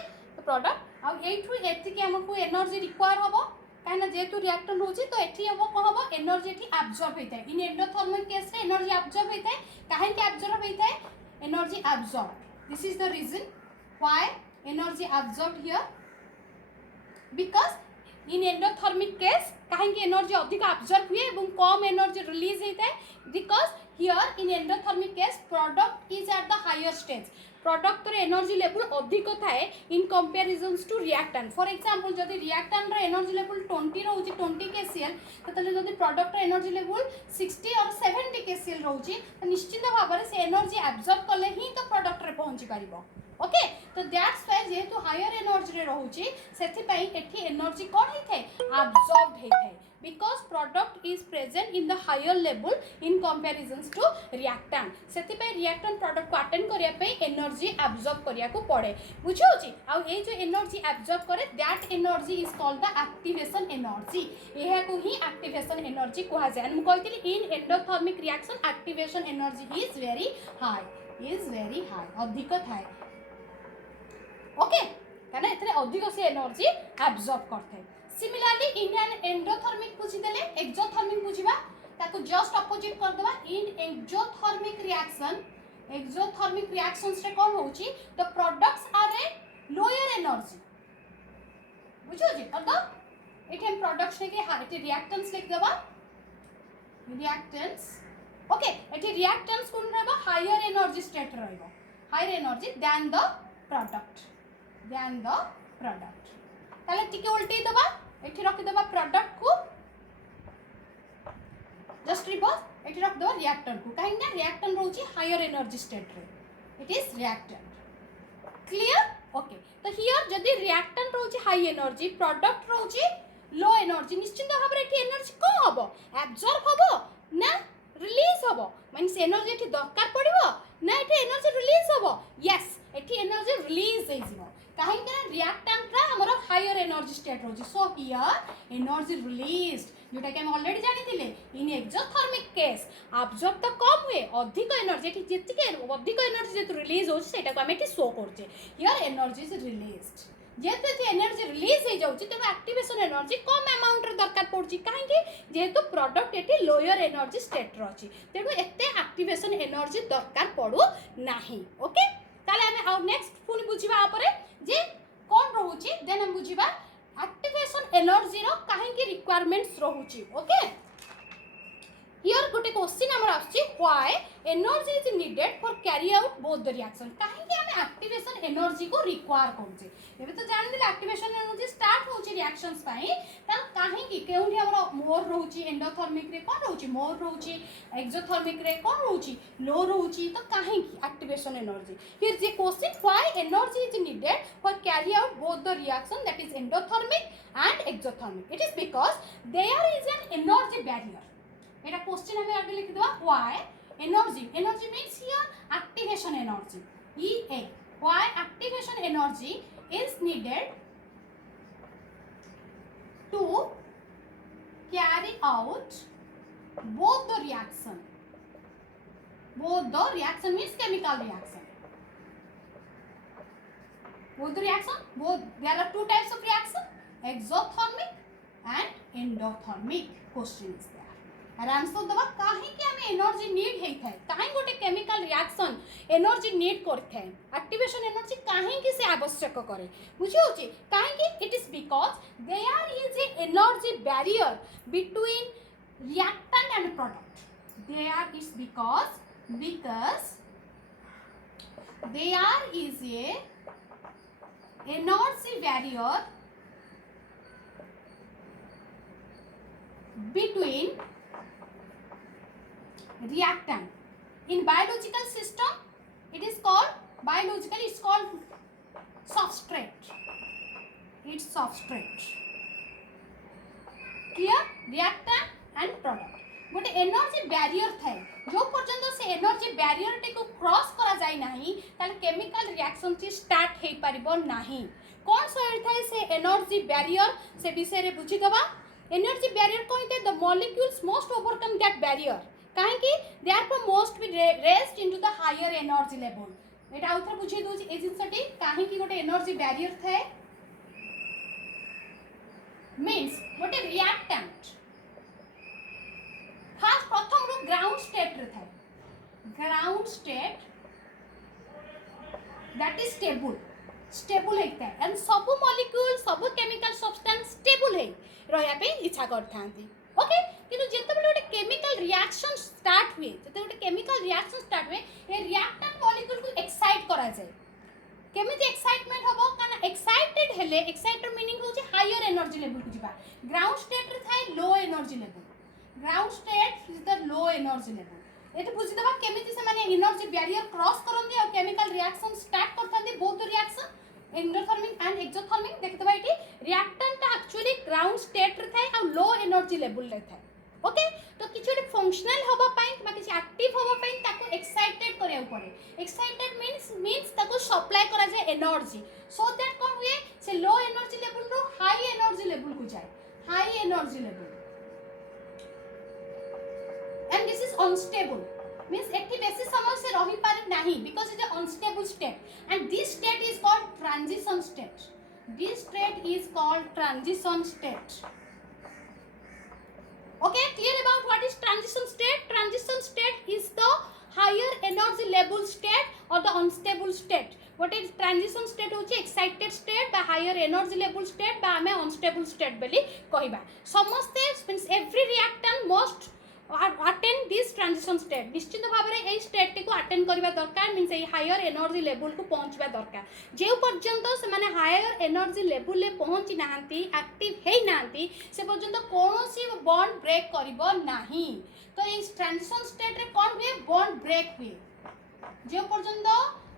product आउ एठु एतिके हमको एनर्जी रिक्वायर होबो काइना जेतु रिएक्टेंट होची तो एठी होबो को होबो एनर्जी एठी एब्जॉर्ब होइताय इन एंडोथर्मिक केस रे एनर्जी एब्जॉर्ब होइताय काहे के एब्जॉर्ब होइताय energy absorb this is the reason why energy absorb here because in endothermic case काहे के एनर्जी अधिक एब्जॉर्ब हुए एवं कम एनर्जी रिलीज होइताय because here in endothermic case product is at the higher stage product रे energy level अधिक थाए in comparison to reactant for example जदि रिएक्टेंट रे एनर्जी लेवल 20 रहउची 20 kcal ततले जदि प्रोडक्ट रे एनर्जी लेवल 60 और 70 kcal रहउची त निश्चित भाव रे से एनर्जी एब्जॉर्ब करले ही तो प्रोडक्ट रे पहुंची परिबो ओके तो दैट्स व्हाई जेहेतु हायर एनर्जी रे रहउची सेथि पई एठी एनर्जी कोन हे थे एब्जॉर्ब हे थे because product is present in the higher level in comparison to reactant सेति पे reactant product को अटेंड करिया पे एनर्जी एब्जॉर्ब करिया को पड़े बुझो छी आ ए जो एनर्जी एब्जॉर्ब करे that energy is called the activation energy एहा को ही एक्टिवेशन एनर्जी कहा जाय हम कहतिली in endothermic reaction activation energy is very high अधिक थाए ओके काना एथरे अधिक से एनर्जी एब्जॉर्ब करथे सिमिलरली इन एन एंडोथर्मिक बुझी देले एक्सोथर्मिक बुझिबा ताको जस्ट अपोजिट कर देबा इन एक्सोथर्मिक रिएक्शंस रे कोन होउची the products are a lower energy बुझो जी और द एठी हम प्रोडक्ट्स ने के एठी रिएक्टेंट्स लिख देबा रिएक्टेंट्स ओके एठी रिएक्टेंट्स कोन रहबा हायर एनर्जी स्टेट रहबो higher energy then the product ताले टिके उल्टी दबा एठी रख देबा प्रोडक्ट को जस्ट रिवर्स एठी रख देबा रिएक्टेंट को काहे ना रिएक्टेंट रहउची हायर एनर्जी स्टेट रे it is reactant clear okay तो हियर जदी रिएक्टेंट रहउची हाई एनर्जी प्रोडक्ट रहउची लो एनर्जी निश्चित भाव रे एठी एनर्जी को हबो एब्जॉर्ब हबो ना रिलीज हबो मींस एनर्जी एठी दरकार पड़िबो ना एठी एनर्जी रिलीज हबो यस एठी एनर्जी रिलीज हे जिवो काहे के रिएक्टेंट रा हमरो हायर एनर्जी स्टेट होची सो हियर एनर्जी रिलीज्ड जोटा के हम ऑलरेडी जानि थिले इन एक्सोथर्मिक केस एब्जॉर्ब तो कम हुए अधिक एनर्जी एठी जेतिके अधिक एनर्जी जेतु रिलीज होची सेटा को हम एठी शो करछे हियर एनर्जी इज रिलीज्ड जेते एनर्जी रिलीज हो जाउची त एक्टिवेशन एनर्जी कम अमाउंट रे दरकार पड़ची काहे के जेतु प्रोडक्ट एठी लोअर एनर्जी स्टेट रहची तेनु एते एक्टिवेशन एनर्जी दरकार पड़ो नाही ओके ताले हम आउ नेक्स्ट पुनी बुझिबा आपरे जे कोन रहउची देन हम बुझिबा एक्टिवेशन एनर्जी रो काहे के रिक्वायरमेंट्स रहउची ओके हियर गोटे क्वेश्चन हमर आछि why energy is needed for carry out both the reaction काहे कि हम एक्टिवेशन एनर्जी को रिक्वायर करछे एबे तो जान दिले एक्टिवेशन एनर्जी स्टार्ट होछि रिएक्शंस पाई त काहे कि केउठी हमर मोर रहउछि एंडोथर्मिक रे कोन रहउछि मोर रहउछि एक्सोथर्मिक रे कोन रहउछि लो रहउछि तो काहे कि एक्टिवेशन एनर्जी हियर जे question why energy is needed for carry out both the reaction that is endothermic and exothermic it is because there is an energy barrier एटा क्वेश्चन हमें आगे लिख देबा why energy means here activation energy EA why activation energy is needed to carry out both the reaction means chemical reaction there are two types of reaction exothermic and endothermic question is there और answer दबा काहे कि हमें energy need हेई थाए काहे गोटे chemical reaction energy need करथाए activation energy काहे कि से आवश्यक करे बुझी होची काहे कि it is because there is a energy barrier between reactant and product there is because there is a energy barrier between reactant in biological system it is called substrate it's substrate clear reactant and product गोटे energy barrier थाए जो पर्यंत से energy barrier T को cross करा जाय नाही ताले केमिकल रिएक्शन टी स्टार्ट हेई परिबो नाही कोन सही थाए से एनर्जी बैरियर से विषय रे बुझी दबा एनर्जी बैरियर कहते the molecules most overcome that barrier काहे कि they are for most be raised into the higher energy level एटा आउथर बुझी दोची ए जिंसटी काहे कि गोटे एनर्जी बैरियर थाए मींस गोटे रिएक्टेंट फास्ट प्रथम रो ग्राउंड स्टेट रे थाए ground state that is stable हेता है एंड सब मॉलिक्यूल सब केमिकल सब्सटेंस स्टेबल है रहया पे इच्छा करथांती ओके किंतु जेते बेले गोटे केमिकल रिएक्शन स्टार्ट हुए जेते गोटे केमिकल रिएक्शन स्टार्ट हुए ए रिएक्टेंट मॉलिक्यूल को एक्साइट करा जाए केमिति एक्साइटमेंट हबो काना एक्साइटेड हेले एक्साइटेड मीनिंग होची हायर एनर्जी लेवल को जिबा ग्राउंड स्टेट रे थाए लो energy level ground state is the low energy level एते बुझी दबा केमिति से माने एनर्जी बैरियर क्रॉस करंदी और केमिकल रिएक्शन स्टार्ट करथांदी both reaction endothermic and exothermic देखते बा एटी रिएक्टेंट एक्चुअली ग्राउंड स्टेट रे थाए और लो एनर्जी लेवल रे थाए ओके तो किछोटे फंक्शनल होबा पई बा किछ एक्टिव होबा पई ताको एक्साइटेड करिया पड़े एक्साइटेड मींस ताको सप्लाई करा जाय एनर्जी सो दैट कोन हुए से लो एनर्जी लेवल रो हाई एनर्जी लेवल को जाय high energy level and this is unstable means एठी बेसी समय से रही पारे नाही because it is unstable state and this state is called transition state this state is called transition state okay clear about what is transition state is the higher energy level state or the unstable state what is transition state होची excited state बा higher energy level state बा हमें unstable state बोली कहिबा समस्ते means every reactant must attend this transition state निश्चित भाव में यही स्टेट को अटेंड करबा दरकार मींस यही हायर एनर्जी लेवल को पहुंचबा दरकार जे पर्यंत से माने हायर एनर्जी लेवल ले पहुंची नाहंती एक्टिव हेई नाहंती से पर्यंत कोनोसी बॉन्ड ब्रेक करबो नाही तो इस ट्रांजिशन स्टेट रे कोन हुए बॉन्ड ब्रेक हुए जे पर्यंत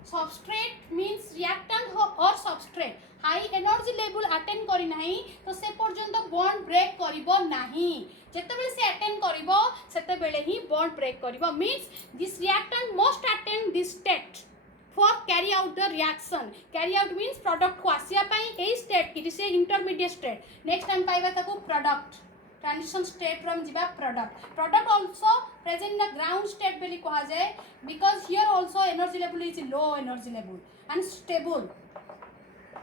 सबस्ट्रेट मींस रिएक्टेंट और substrate high energy level attend करी नाही तो से पर्यंत बॉन्ड ब्रेक करबो नाही जेतेबेले से अटेंड करबो सेतेबेले ही बॉन्ड ब्रेक करबो means this reactant must attend this state for carry out the reaction carry out means product को आसिया पई ए स्टेट की से इंटरमीडिएट स्टेट नेक्स्ट टाइम पाइबा ताको प्रोडक्ट ट्रांजिशन स्टेट फ्रॉम जिबा product also present in the ground state बेली कहा जाए because here also energy level is low energy level and stable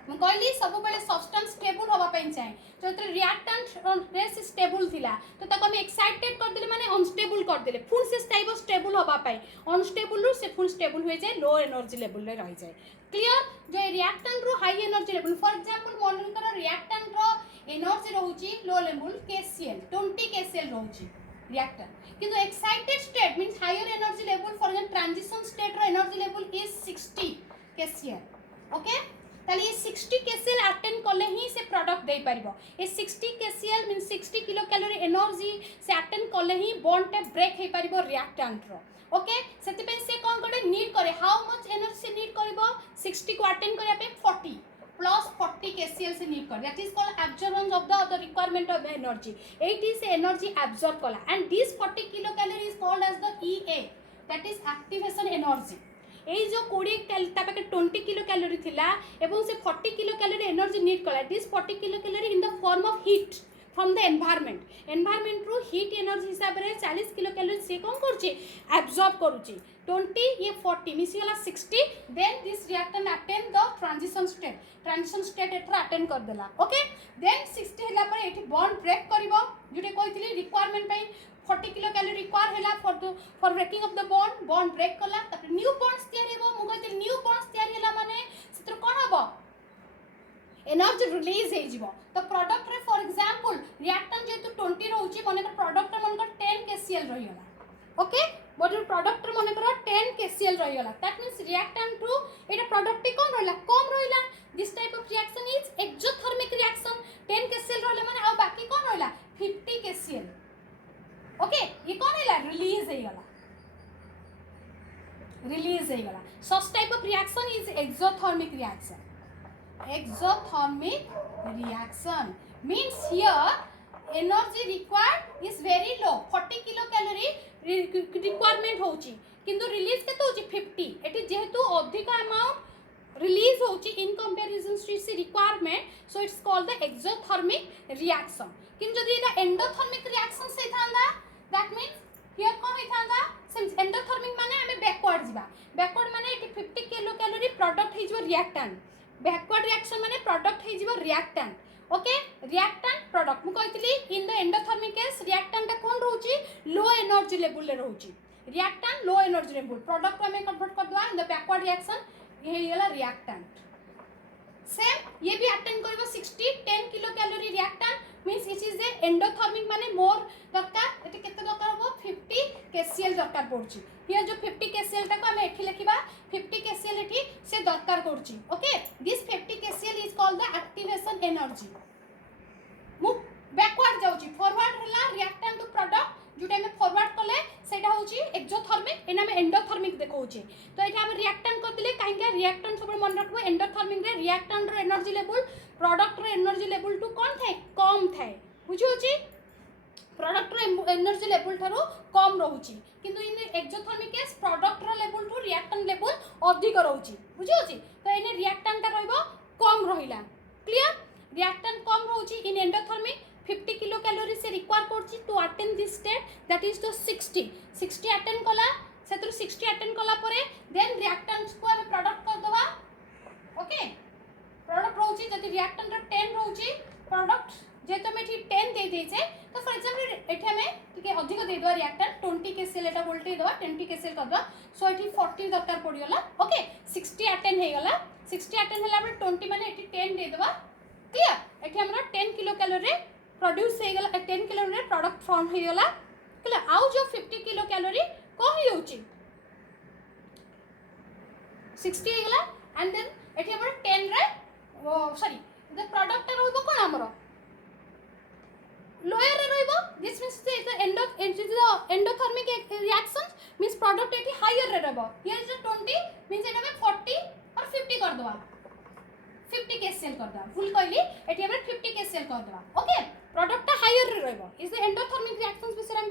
मैं कहली सब बेले सब्सटेंस स्टेबल होबा पई चाहे तो रिएक्टेंट रेस स्टेबल थिला तो ताको हम एक्साइटेड कर देले माने अनस्टेबल कर देले फुल से स्टेबल स्टेबल होबा पई अनस्टेबल रो से फुल स्टेबल हो जाए लो एनर्जी लेवल रे रह जाए क्लियर जो रिएक्टेंट रो high energy level for example molecule reactant रो एनर्जी रहउची लो लेवल KCl 20 KCl रहउची रिएक्टेंट किंतु excited state means higher energy level for an transition state रो energy level is 60 KCL okay ताले ये 60 केसीएल अटेंड करले ही से प्रोडक्ट दे परिबो ये 60 KCL means 60 kilo calorie energy से अटेंड करले ही बॉन्ड टे ब्रेक हे परिबो रिएक्टेंट रो ओके सेति पे से कोन कोडे नीड करे हाउ मच एनर्जी से नीड करबो 60 को अटेंड करिया पे 40 plus 40 kcal से नीड कर that is called absorbance of the requirement of energy 80 से एनर्जी एब्जॉर्ब कला and this 40 kilo calorie is called as the EA that is activation energy ए जो 20 ता पाके 20 किलो कैलोरी थिला एवं से 40 किलो कैलोरी एनर्जी नीड कला this 40 kilo calorie in the form of heat from the environment रू heat energy हिसाब रे 40 किलो कैलोरी से कोन करछि एब्जॉर्ब करूछि 20 ये 40 मिसी गला 60 then this reactant attend the transition state एथरा अटेंड कर देला ओके देन 60 हला पर एठी बॉन्ड ब्रेक करबो जुटे कहितली रिक्वायरमेंट पई 40 किलो कैलोरी रिक्वायर हला for breaking of the bond break कला त न्यू बॉन्ड्स तयारी हेबो मु कहितली न्यू बॉन्ड्स तयारी हला माने सेत्र कोन हबो एनर्जी रिलीज हे जिवो तो प्रोडक्ट रे फॉर एग्जांपल रिएक्टेंट जेतु 20 रहउची माने प्रोडक्ट मन 10 केसीएल रहियला ओके बट प्रोडक्ट रे माने 10 केसीएल रहियला दैट मींस रिएक्टेंट टू एटा प्रोडक्ट कोन रहला कम रहिला this type of reaction is exothermic reaction 10 KCL रहले माने आ बाकी कोन रहला 50 केसीएल ओके ये कोन हैला रिलीज हे गला सच type of reaction is exothermic reaction means here energy required is very low 40 kilo calorie requirement होची किंतु रिलीज केते होची 50 एटी जेहेतु अधिक अमाउंट रिलीज होची इन कंपैरिजन टू सी requirement so it's called the exothermic reaction किंतु जदी एटा एंडोथर्मिक रिएक्शन से थांदा दैट मींस हियर कोन हे थांदा सिंस एंडोथर्मिक माने हमें बैकवर्ड माने एटी 50 किलो कैलोरी प्रोडक्ट हे जो रिएक्टेंट बैकवर्ड रिएक्शन माने प्रोडक्ट हे जीवो रिएक्टेंट ओके रिएक्टेंट प्रोडक्ट मु कहतली in the endothermic case reactant ता कोन रहउची लो एनर्जी लेवल ले रहउची reactant low energy level product को हमें कन्वर्ट कर दवा इन द बैकवर्ड रिएक्शन ये हेला रिएक्टेंट सेम ये भी अटेंड करबो 60 10 kilo calorie reactant means it is the endothermic माने मोर दरकार एते केते दरकार हो 50 केसीएल दरकार पड़ची हियर जो 50 केसीएल ता को हमें एठी लिखिबा 50 केसीएल एठी से दरकार पड़ची okay this 50 KCL is called the activation energy मु बैकवर्ड जाउची फॉरवर्ड हला रिएक्टेंट टू प्रोडक्ट जुटे में फॉरवर्ड कले सेटा होची एक्सोथर्मिक एना में एंडोथर्मिक देखौची तो एटा हम रिएक्टेंट कर दिले काहे रिएक्टेंट सब मन रखबो एंडोथर्मिक रे रिएक्टेंट रो एनर्जी लेवल प्रोडक्ट रो एनर्जी लेवल टू कोन थाए कम थाए बुझियोची प्रोडक्ट रो एनर्जी लेवल थारो कम रहउची किंतु इन एक्सोथर्मिक केस प्रोडक्ट रो लेवल टू रिएक्टेंट लेवल अधिक रहउची बुझियोची तो एने रिएक्टेंट रहइबो कम रहिला क्लियर रिएक्टेंट कम रहउची इन एंडोथर्मिक 50 किलो कैलोरी से रिक्वायर करछि to attend this state that is the 60 attend कला सेतु 60 अटेंड कला परे देन रिएक्टेंट्स को हम प्रोडक्ट कर दवा ओके प्रोडक्ट रहउछि जति रिएक्टेंट 10 रहउछि प्रोडक्ट जेतो में 10 दे दे छे तो फॉर एग्जांपल एठे में टिके अधिक दे दवा रिएक्टेंट 20 केसीएल एटा वोल्टेज दवा 20 केसीएल कर दवा सो एठी 40 दरकार पडियोला ओके 60 अटेंड हे गला 60 अटेंड हला पर 20 माने एठी 10 दे दवा क्लियर एठी हमरा 10 किलो कैलोरी प्रोड्यूस हे गला 10 किलो रे प्रोडक्ट फॉर्म हे गला क्लियर आउ जो 50 किलो कैलोरी को ही होची 60 हे गला एंड देन एठी हमर 10 रे सॉरी द प्रोडक्ट रहबो कोन हमर लोअर रे रहबो this means the endothermic reaction means product एठी हायर रे रहबो हियर इज 20 मींस एटा में 40 और 50 कर दवा 50 केसीएल कर दवा फुल कहली एठी हम 50 केसीएल कर दवा ओके प्रोडक्ट हायर रे रहबो इज द एंडोथर्मिक रिएक्शंस विषय हम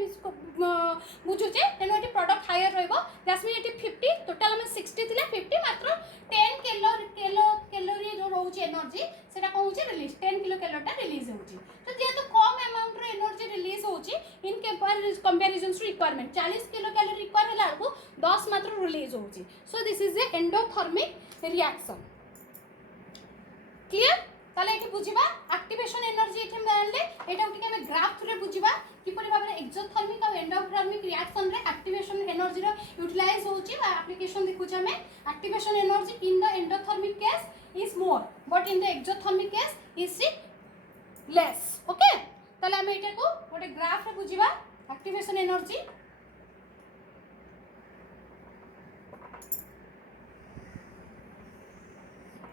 बुझुचे तेनो एठी प्रोडक्ट हायर रहबो दैट्स मीन एठी 50 टोटल हम 60 थिला 50 मात्र 10 कैलोरी जो रहउची एनर्जी सेटा कहउची रिलीज 10 किलो कैलोरीटा रिलीज होउची तो जेतो कम अमाउंट रे एनर्जी रिलीज होउची in comparison to requirement 40 kilo calorie require हला को 10 मात्र रिलीज होउची so this is the endothermic reaction clear ताले एठी बुझिबा एक्टिवेशन एनर्जी एठी मानले एटा उठी हम ग्राफ थ्रू बुझिबा कि परि भाबरे एक्सोथर्मिक और एंडोथर्मिक रिएक्शन रे एक्टिवेशन एनर्जी रो यूटिलाइज होची बा एप्लीकेशन देखुछ हमें activation energy in the endothermic case is more but in the exothermic case is less okay ताले हम एटा को गोटे ग्राफ रे बुझिबा activation energy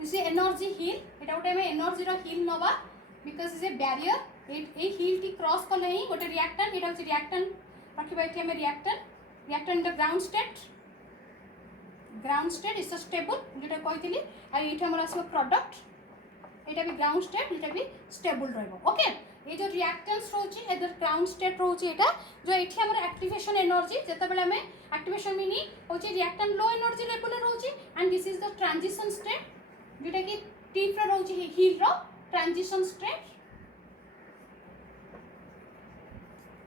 is a energy hill. এটা গোটে আমি এনার্জি র হিল নবা বিকজ ইজ এ ব্যারিয়ার এই হিল টি ক্রস কলে হি গোটে রিঅ্যাক্ট্যান্ট এটা হচ্ছে রিঅ্যাক্ট্যান্ট রাখিবা এটি আমি reactant in the ground state is a stable যেটা কইতিলি আর এইটা আমার আসবে প্রোডাক্ট এটা भी ग्राउंड स्टेट এটা भी स्टेबल रहबो ओके ये जो रिएक्टेंस रोची इधर ग्राउंड स्टेट रोची एटा जो एठी हमर एक्टिवेशन एनर्जी जेते बेले हमें एक्टिवेशन मीनी होची रिएक्टेंट लो एनर्जी लेवल रोची and this is the transition state जेटा कि टी रो रोची हील रो ट्रांजिशन स्टेट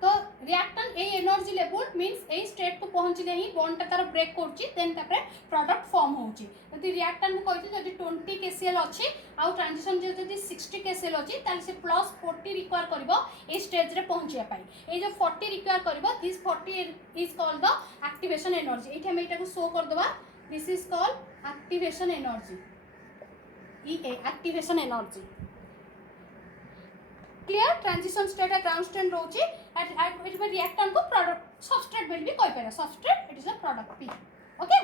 तो रिएक्टेंट ए एनर्जी लेवल मींस ए स्टेट को पहुंचले ही बॉन्ड ता तार ब्रेक करची देन तापरे प्रोडक्ट फॉर्म होची यदि रिएक्टेंट को कहती जदि 20 केसीएल अछि आ ट्रांजिशन जदि 60 केसीएल अछि ताले से प्लस 40 रिक्वायर करबो ए स्टेज रे पहुंचिया पाई ए जो 40 रिक्वायर करबो this 40 is called the activation energy एठी हम एटा को शो कर देबा this is called activation energy E activation energy clear transition state है ग्राउंड स्टेट रोची एट इट में रिएक्टेंट को प्रोडक्ट सबस्ट्रेट विल बी कहि पारे substrate it is a product P okay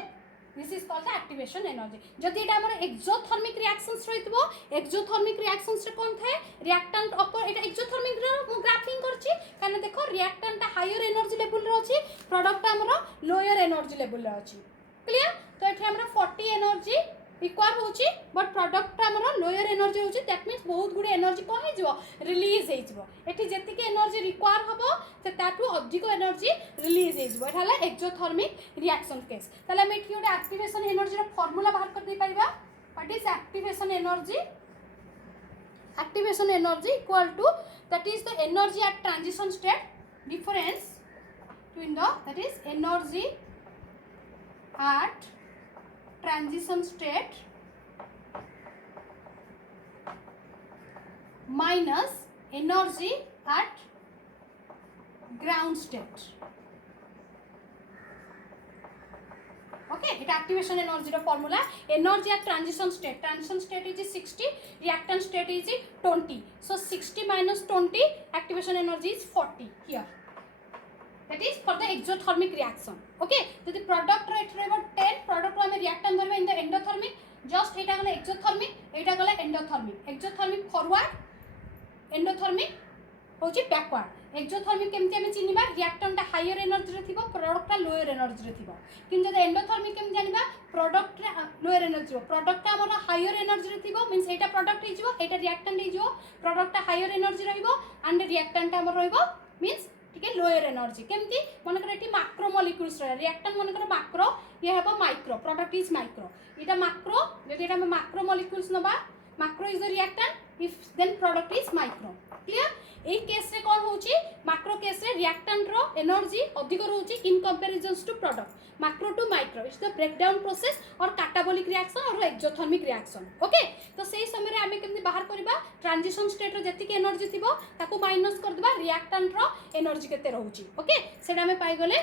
this is called the activation energy जदि एटा हमर exothermic reactions रहितबो exothermic reactions रे कोन थाए reactant अपर एटा exothermic रो मु ग्राफिंग करछि काने देखो रिएक्टेंट हायर एनर्जी लेवल रे अछि प्रोडक्ट हमर लोअर एनर्जी लेवल रे अछि क्लियर तो एठी हमर 40 एनर्जी रिक्वायर होची बट प्रोडक्ट हमर लोअर एनर्जी होची दैट मींस बहुत गुडे एनर्जी को हे जो रिलीज हे जो एठी जति के एनर्जी रिक्वायर हबो से ताटू अधिक एनर्जी रिलीज हे जो एठाला एक्सोथर्मिक रिएक्शन केस तले हम एठी ओडे एक्टिवेशन एनर्जी रो फार्मूला बाहर कर दे पाइबा what is activation energy equal to that is the energy at transition state difference between the that is energy at transition state minus energy at ground state. Okay, it activation energy the formula energy at transition state is 60, reactant state is 20, so 60 minus 20 activation energy is 40 here. That is for the exothermic reaction. Okay, so the product rate about 10 product ro ame reactant dharba in the endothermic just eta gala exothermic eta gala endothermic exothermic forward endothermic होची backward exothermic केमति हमें चिनिबा reactant ता higher energy रे थिबो product ता lower energy रे थिबो किन जदि endothermic केम जानिबा product रे lower energy रो product ता हमर higher energy रे थिबो means एटा product हे जिवो एटा reactant हे जिवो product ता higher energy रहिबो and reactant ता हमर रहिबो means ठीक लोअर एनर्जी केमती मन कर एटी मैक्रो मॉलिक्यूल्स रे रिएक्टेंट मन कर मैक्रो ये हेबो माइक्रो प्रोडक्ट इज माइक्रो एटा मैक्रो जदि एटा हम मैक्रो मॉलिक्यूल्स नबा macro is the reactant if then product is micro clear ए केस रे कोन होची मैक्रो केस रे रिएक्टेंट रो एनर्जी अधिक रहउची in comparison to product macro to micro it's the breakdown process or catabolic reaction और एक्सोथर्मिक रिएक्शन ओके तो सेही समय रे हमें केमती बाहर करबा ट्रांजिशन स्टेट रो जति के एनर्जी थिबो ताको माइनस कर देबा रिएक्टेंट रो एनर्जी केते रहउची ओके सेडा हमें पाई गले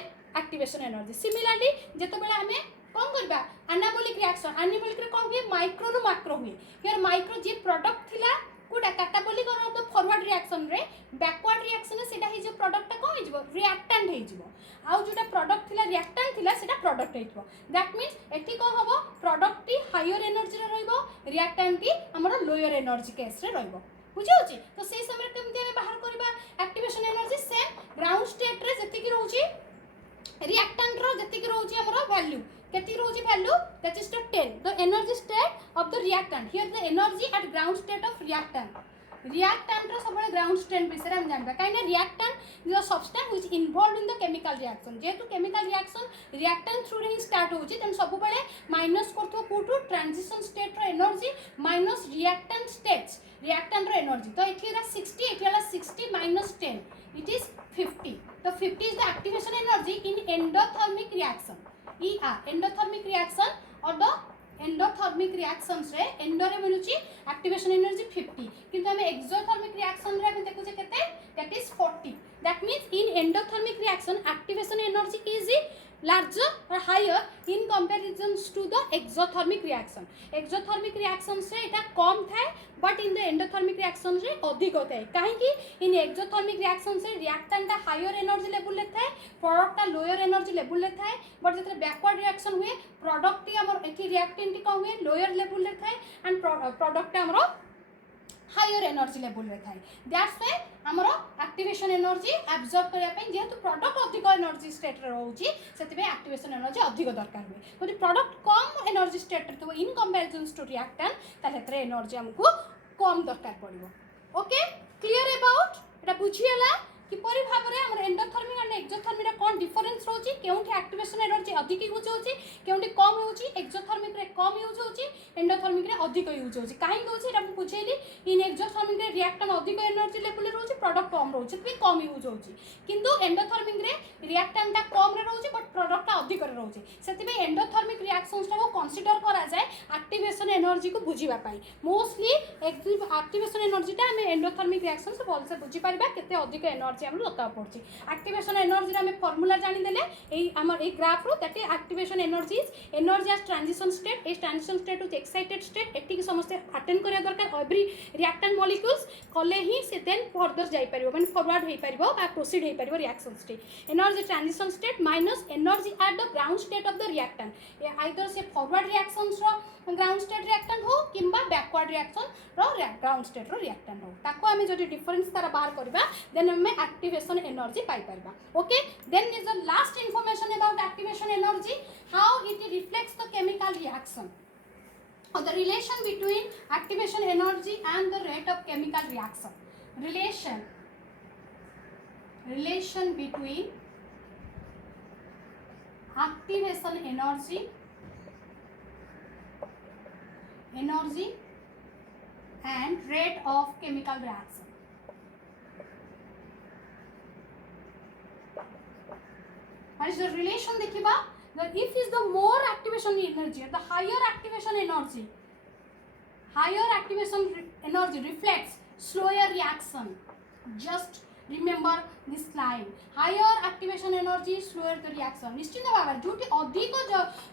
एक्टिवेशन एनर्जी सिमिलरली जतो बेला हमें कोन करबा एनाबोलिक रिएक्शन एनाबोलिक रे कोन हुए माइक्रो रो मैक्रो हुए हियर माइक्रो जे प्रोडक्ट थिला कोडा कैटाबोलिक और द फॉरवर्ड रिएक्शन रे बैकवर्ड रिएक्शन सेटा हे जे प्रोडक्ट ता कोन हिजबो रिएक्टेंट हे जिवो आउ जोटा प्रोडक्ट थिला रिएक्टेंट थिला सेटा प्रोडक्ट हेइतबो दैट मींस एठी कोन हबो प्रोडक्ट टी हायर एनर्जी रे रहइबो रिएक्टेंट टी हमर लोअर एनर्जी केस रे रहइबो बुझियोची तो सेही समय केमति हम बाहर करबा activation energy same ground state रे जति की रहउची रिएक्टेंट रो जति की रहउची हमर वैल्यू केति रहउची value that is 10 the energy state of the reactant here the energy at ground state of reactant रो सब ग्राउंड स्टेट विषय हम जानबा काइना रिएक्टेंट जो substance which involved in the chemical reaction जेतु केमिकल रिएक्शन रिएक्टेंट थ्रू रे start होची देन सब बेले माइनस करथो कोटू ट्रांजिशन स्टेट रो energy minus reactant states reactant रो एनर्जी तो एठीरा 60 एठीला 60 minus 10 it is 50 तो 50 is the activation energy in endothermic reaction endothermic reaction or the endothermic reactions रे एंडो रे मिलुची एक्टिवेशन एनर्जी 50 किंतु हम एक्सोथर्मिक रिएक्शन रे हम देखुचे केते that is 40 that means in endothermic reaction activation energy is larger or higher in comparison to the exothermic reaction से एटा कम थाए but in the endothermic reaction रे अधिक थाए कहीं इन एक्सोथर्मिक रिएक्शन से रिएक्टेंट हायर एनर्जी लेवल रे थाए प्रोडक्ट लोअर एनर्जी लेवल रे थाए बट जब बैकवर्ड रिएक्शन हुए प्रोडक्ट हमर एठी रिएक्टेंट कौन हुए लोअर लेवल रे थाए एंड प्रोडक्ट हमर हायर एनर्जी लेवल रे थाए दैट्स व्हाई हमर एक्टिवेशन एनर्जी एब्जॉर्ब करया पे जेहेतु प्रोडक्ट अधिक एनर्जी स्टेट रे रहउची सेति पे एक्टिवेशन एनर्जी अधिक दरकार हुए यदि प्रोडक्ट कम एनर्जी स्टेट रे तो इन कंपैरिजन टू रिएक्टेंट ताले एतरे एनर्जी हमको कम दरकार पड़िबो ओके क्लियर अबाउट एटा बुझियला किपरि भाबरे हमर एंडोथर्मिक एंड एक्सोथर्मिक रे कोन डिफरेंस रहउची केउठी एक्टिवेशन एनर्जी अधिक यूज होउची केउठी कम होउची एक्सोथर्मिक रे कम यूज होउची एंडोथर्मिक रे अधिक यूज होउची काहे होउची एटा बुझेली इन एक्सोथर्मिक रे रिएक्टेंट अधिक एनर्जी लेवल रे रहउची प्रोडक्ट कम रहउची तबे कम यूज होउची किंतु एंडोथर्मिक रे रिएक्टेंट ता कम रे रहउची बट प्रोडक्ट ता अधिक रे रहउची सेति पे एंडोथर्मिक रिएक्शंस ता को कंसीडर करा जाय एक्टिवेशन एनर्जी को बुझिबा पाई मोस्टली एक्टिवेशन एनर्जी ता हमें एंडोथर्मिक रिएक्शन से बोल से बुझि परिबा केते अधिक एनर्जी हम दरकार पड़छि एक्टिवेशन एनर्जी रे हमें फार्मूला जानि देले एई हमर ए ग्राफ रो that activation energy is energy as transition state ए transition state to excited state एटी के समस्त अटेंड करिया दरकार एवरी रिएक्टेंट मॉलिक्यूल्स कले ही से देन फर्दर जाई परिबो माने फॉरवर्ड होई परिबो बा प्रोसीड होई परिबो reaction state energy transition state minus energy at the ground state of the reactant either से फॉरवर्ड रिएक्शंस रो ग्राउंड स्टेट रिएक्टेंट हो किंबा बैकवर्ड रिएक्शन रो ग्राउंड स्टेट रो रिएक्टेंट हो ताको हमें जदि डिफरेंस तारा बाहर करबा देन हमें एक्टिवेशन एनर्जी पाई परबा okay then is the last information about activation energy how it reflects the chemical reaction or the relation between activation energy and the rate of chemical reaction relation between activation energy and rate of chemical reaction what is the relation देखिबा that if is the more activation energy the higher activation energy reflects slower reaction just remember this line higher activation energy slower the reaction निश्चित भाव जोटी अधिक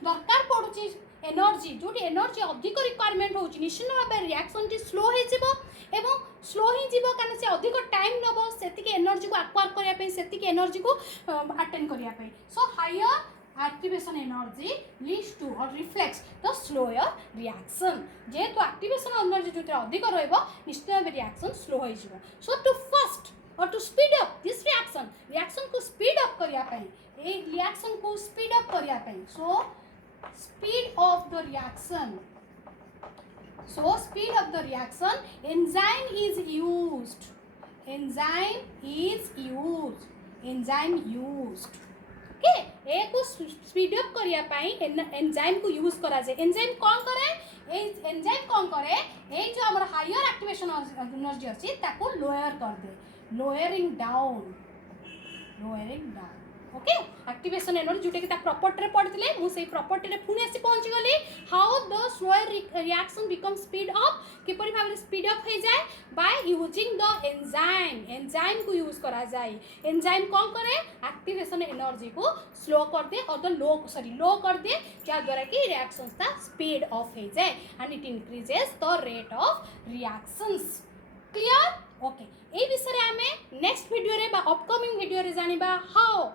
दरकार पड़ुची energy जोटी energy अधिक requirement होची निश्चित भाव reaction T slow हे जिवो एवं स्लो ही जीव कारण से अधिक टाइम नब सेतिक एनर्जी को एक्वायर करिया पे सेतिक एनर्जी को अटेंड करिया पे so higher activation energy leads to or reflects the slower reaction जेहेतु activation energy जो अधिक रहइबो निश्चित भाव रिएक्शन स्लो होई जिवो so to first or to speed up this reaction को speed up करिया पे ए रिएक्शन को speed up करिया पे so speed of the reaction enzyme is used okay ए को स्पीड अप करिया पाई एंजाइम को यूज करा जाए एंजाइम कौन करे एंजाइम कौन करे ए जो हमर हायर एक्टिवेशन एनर्जी अछि ताको लोअर कर दे lowering down okay activation energy जोटे कि प्रॉपर्टी रे पढ़ितले मु सेही प्रॉपर्टी रे पुनी आसी पहुंची गली how the slower reaction become speed up किपरि भाबरे स्पीड अप हो जाए बाय यूजिंग द एंजाइम को यूज करा जाए एंजाइम कौन करे एक्टिवेशन एनर्जी को स्लो कर दे और द लो कर दे जा द्वारा कि रिएक्शंस ता स्पीड अप हो जाए and it increases the rate of reactions clear okay ए विषय रे हमें नेक्स्ट वीडियो रे बा अपकमिंग वीडियो रे जानिबा how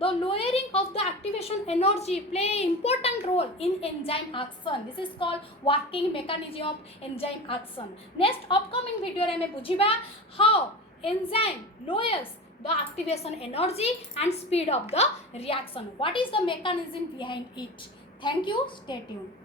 the lowering of the activation energy play an important role in enzyme action. This is called working mechanism of enzyme action. Next upcoming video रे हमें बुझिबा how enzyme lowers the activation energy and speed of the reaction. What is the mechanism behind it? Thank you. Stay tuned.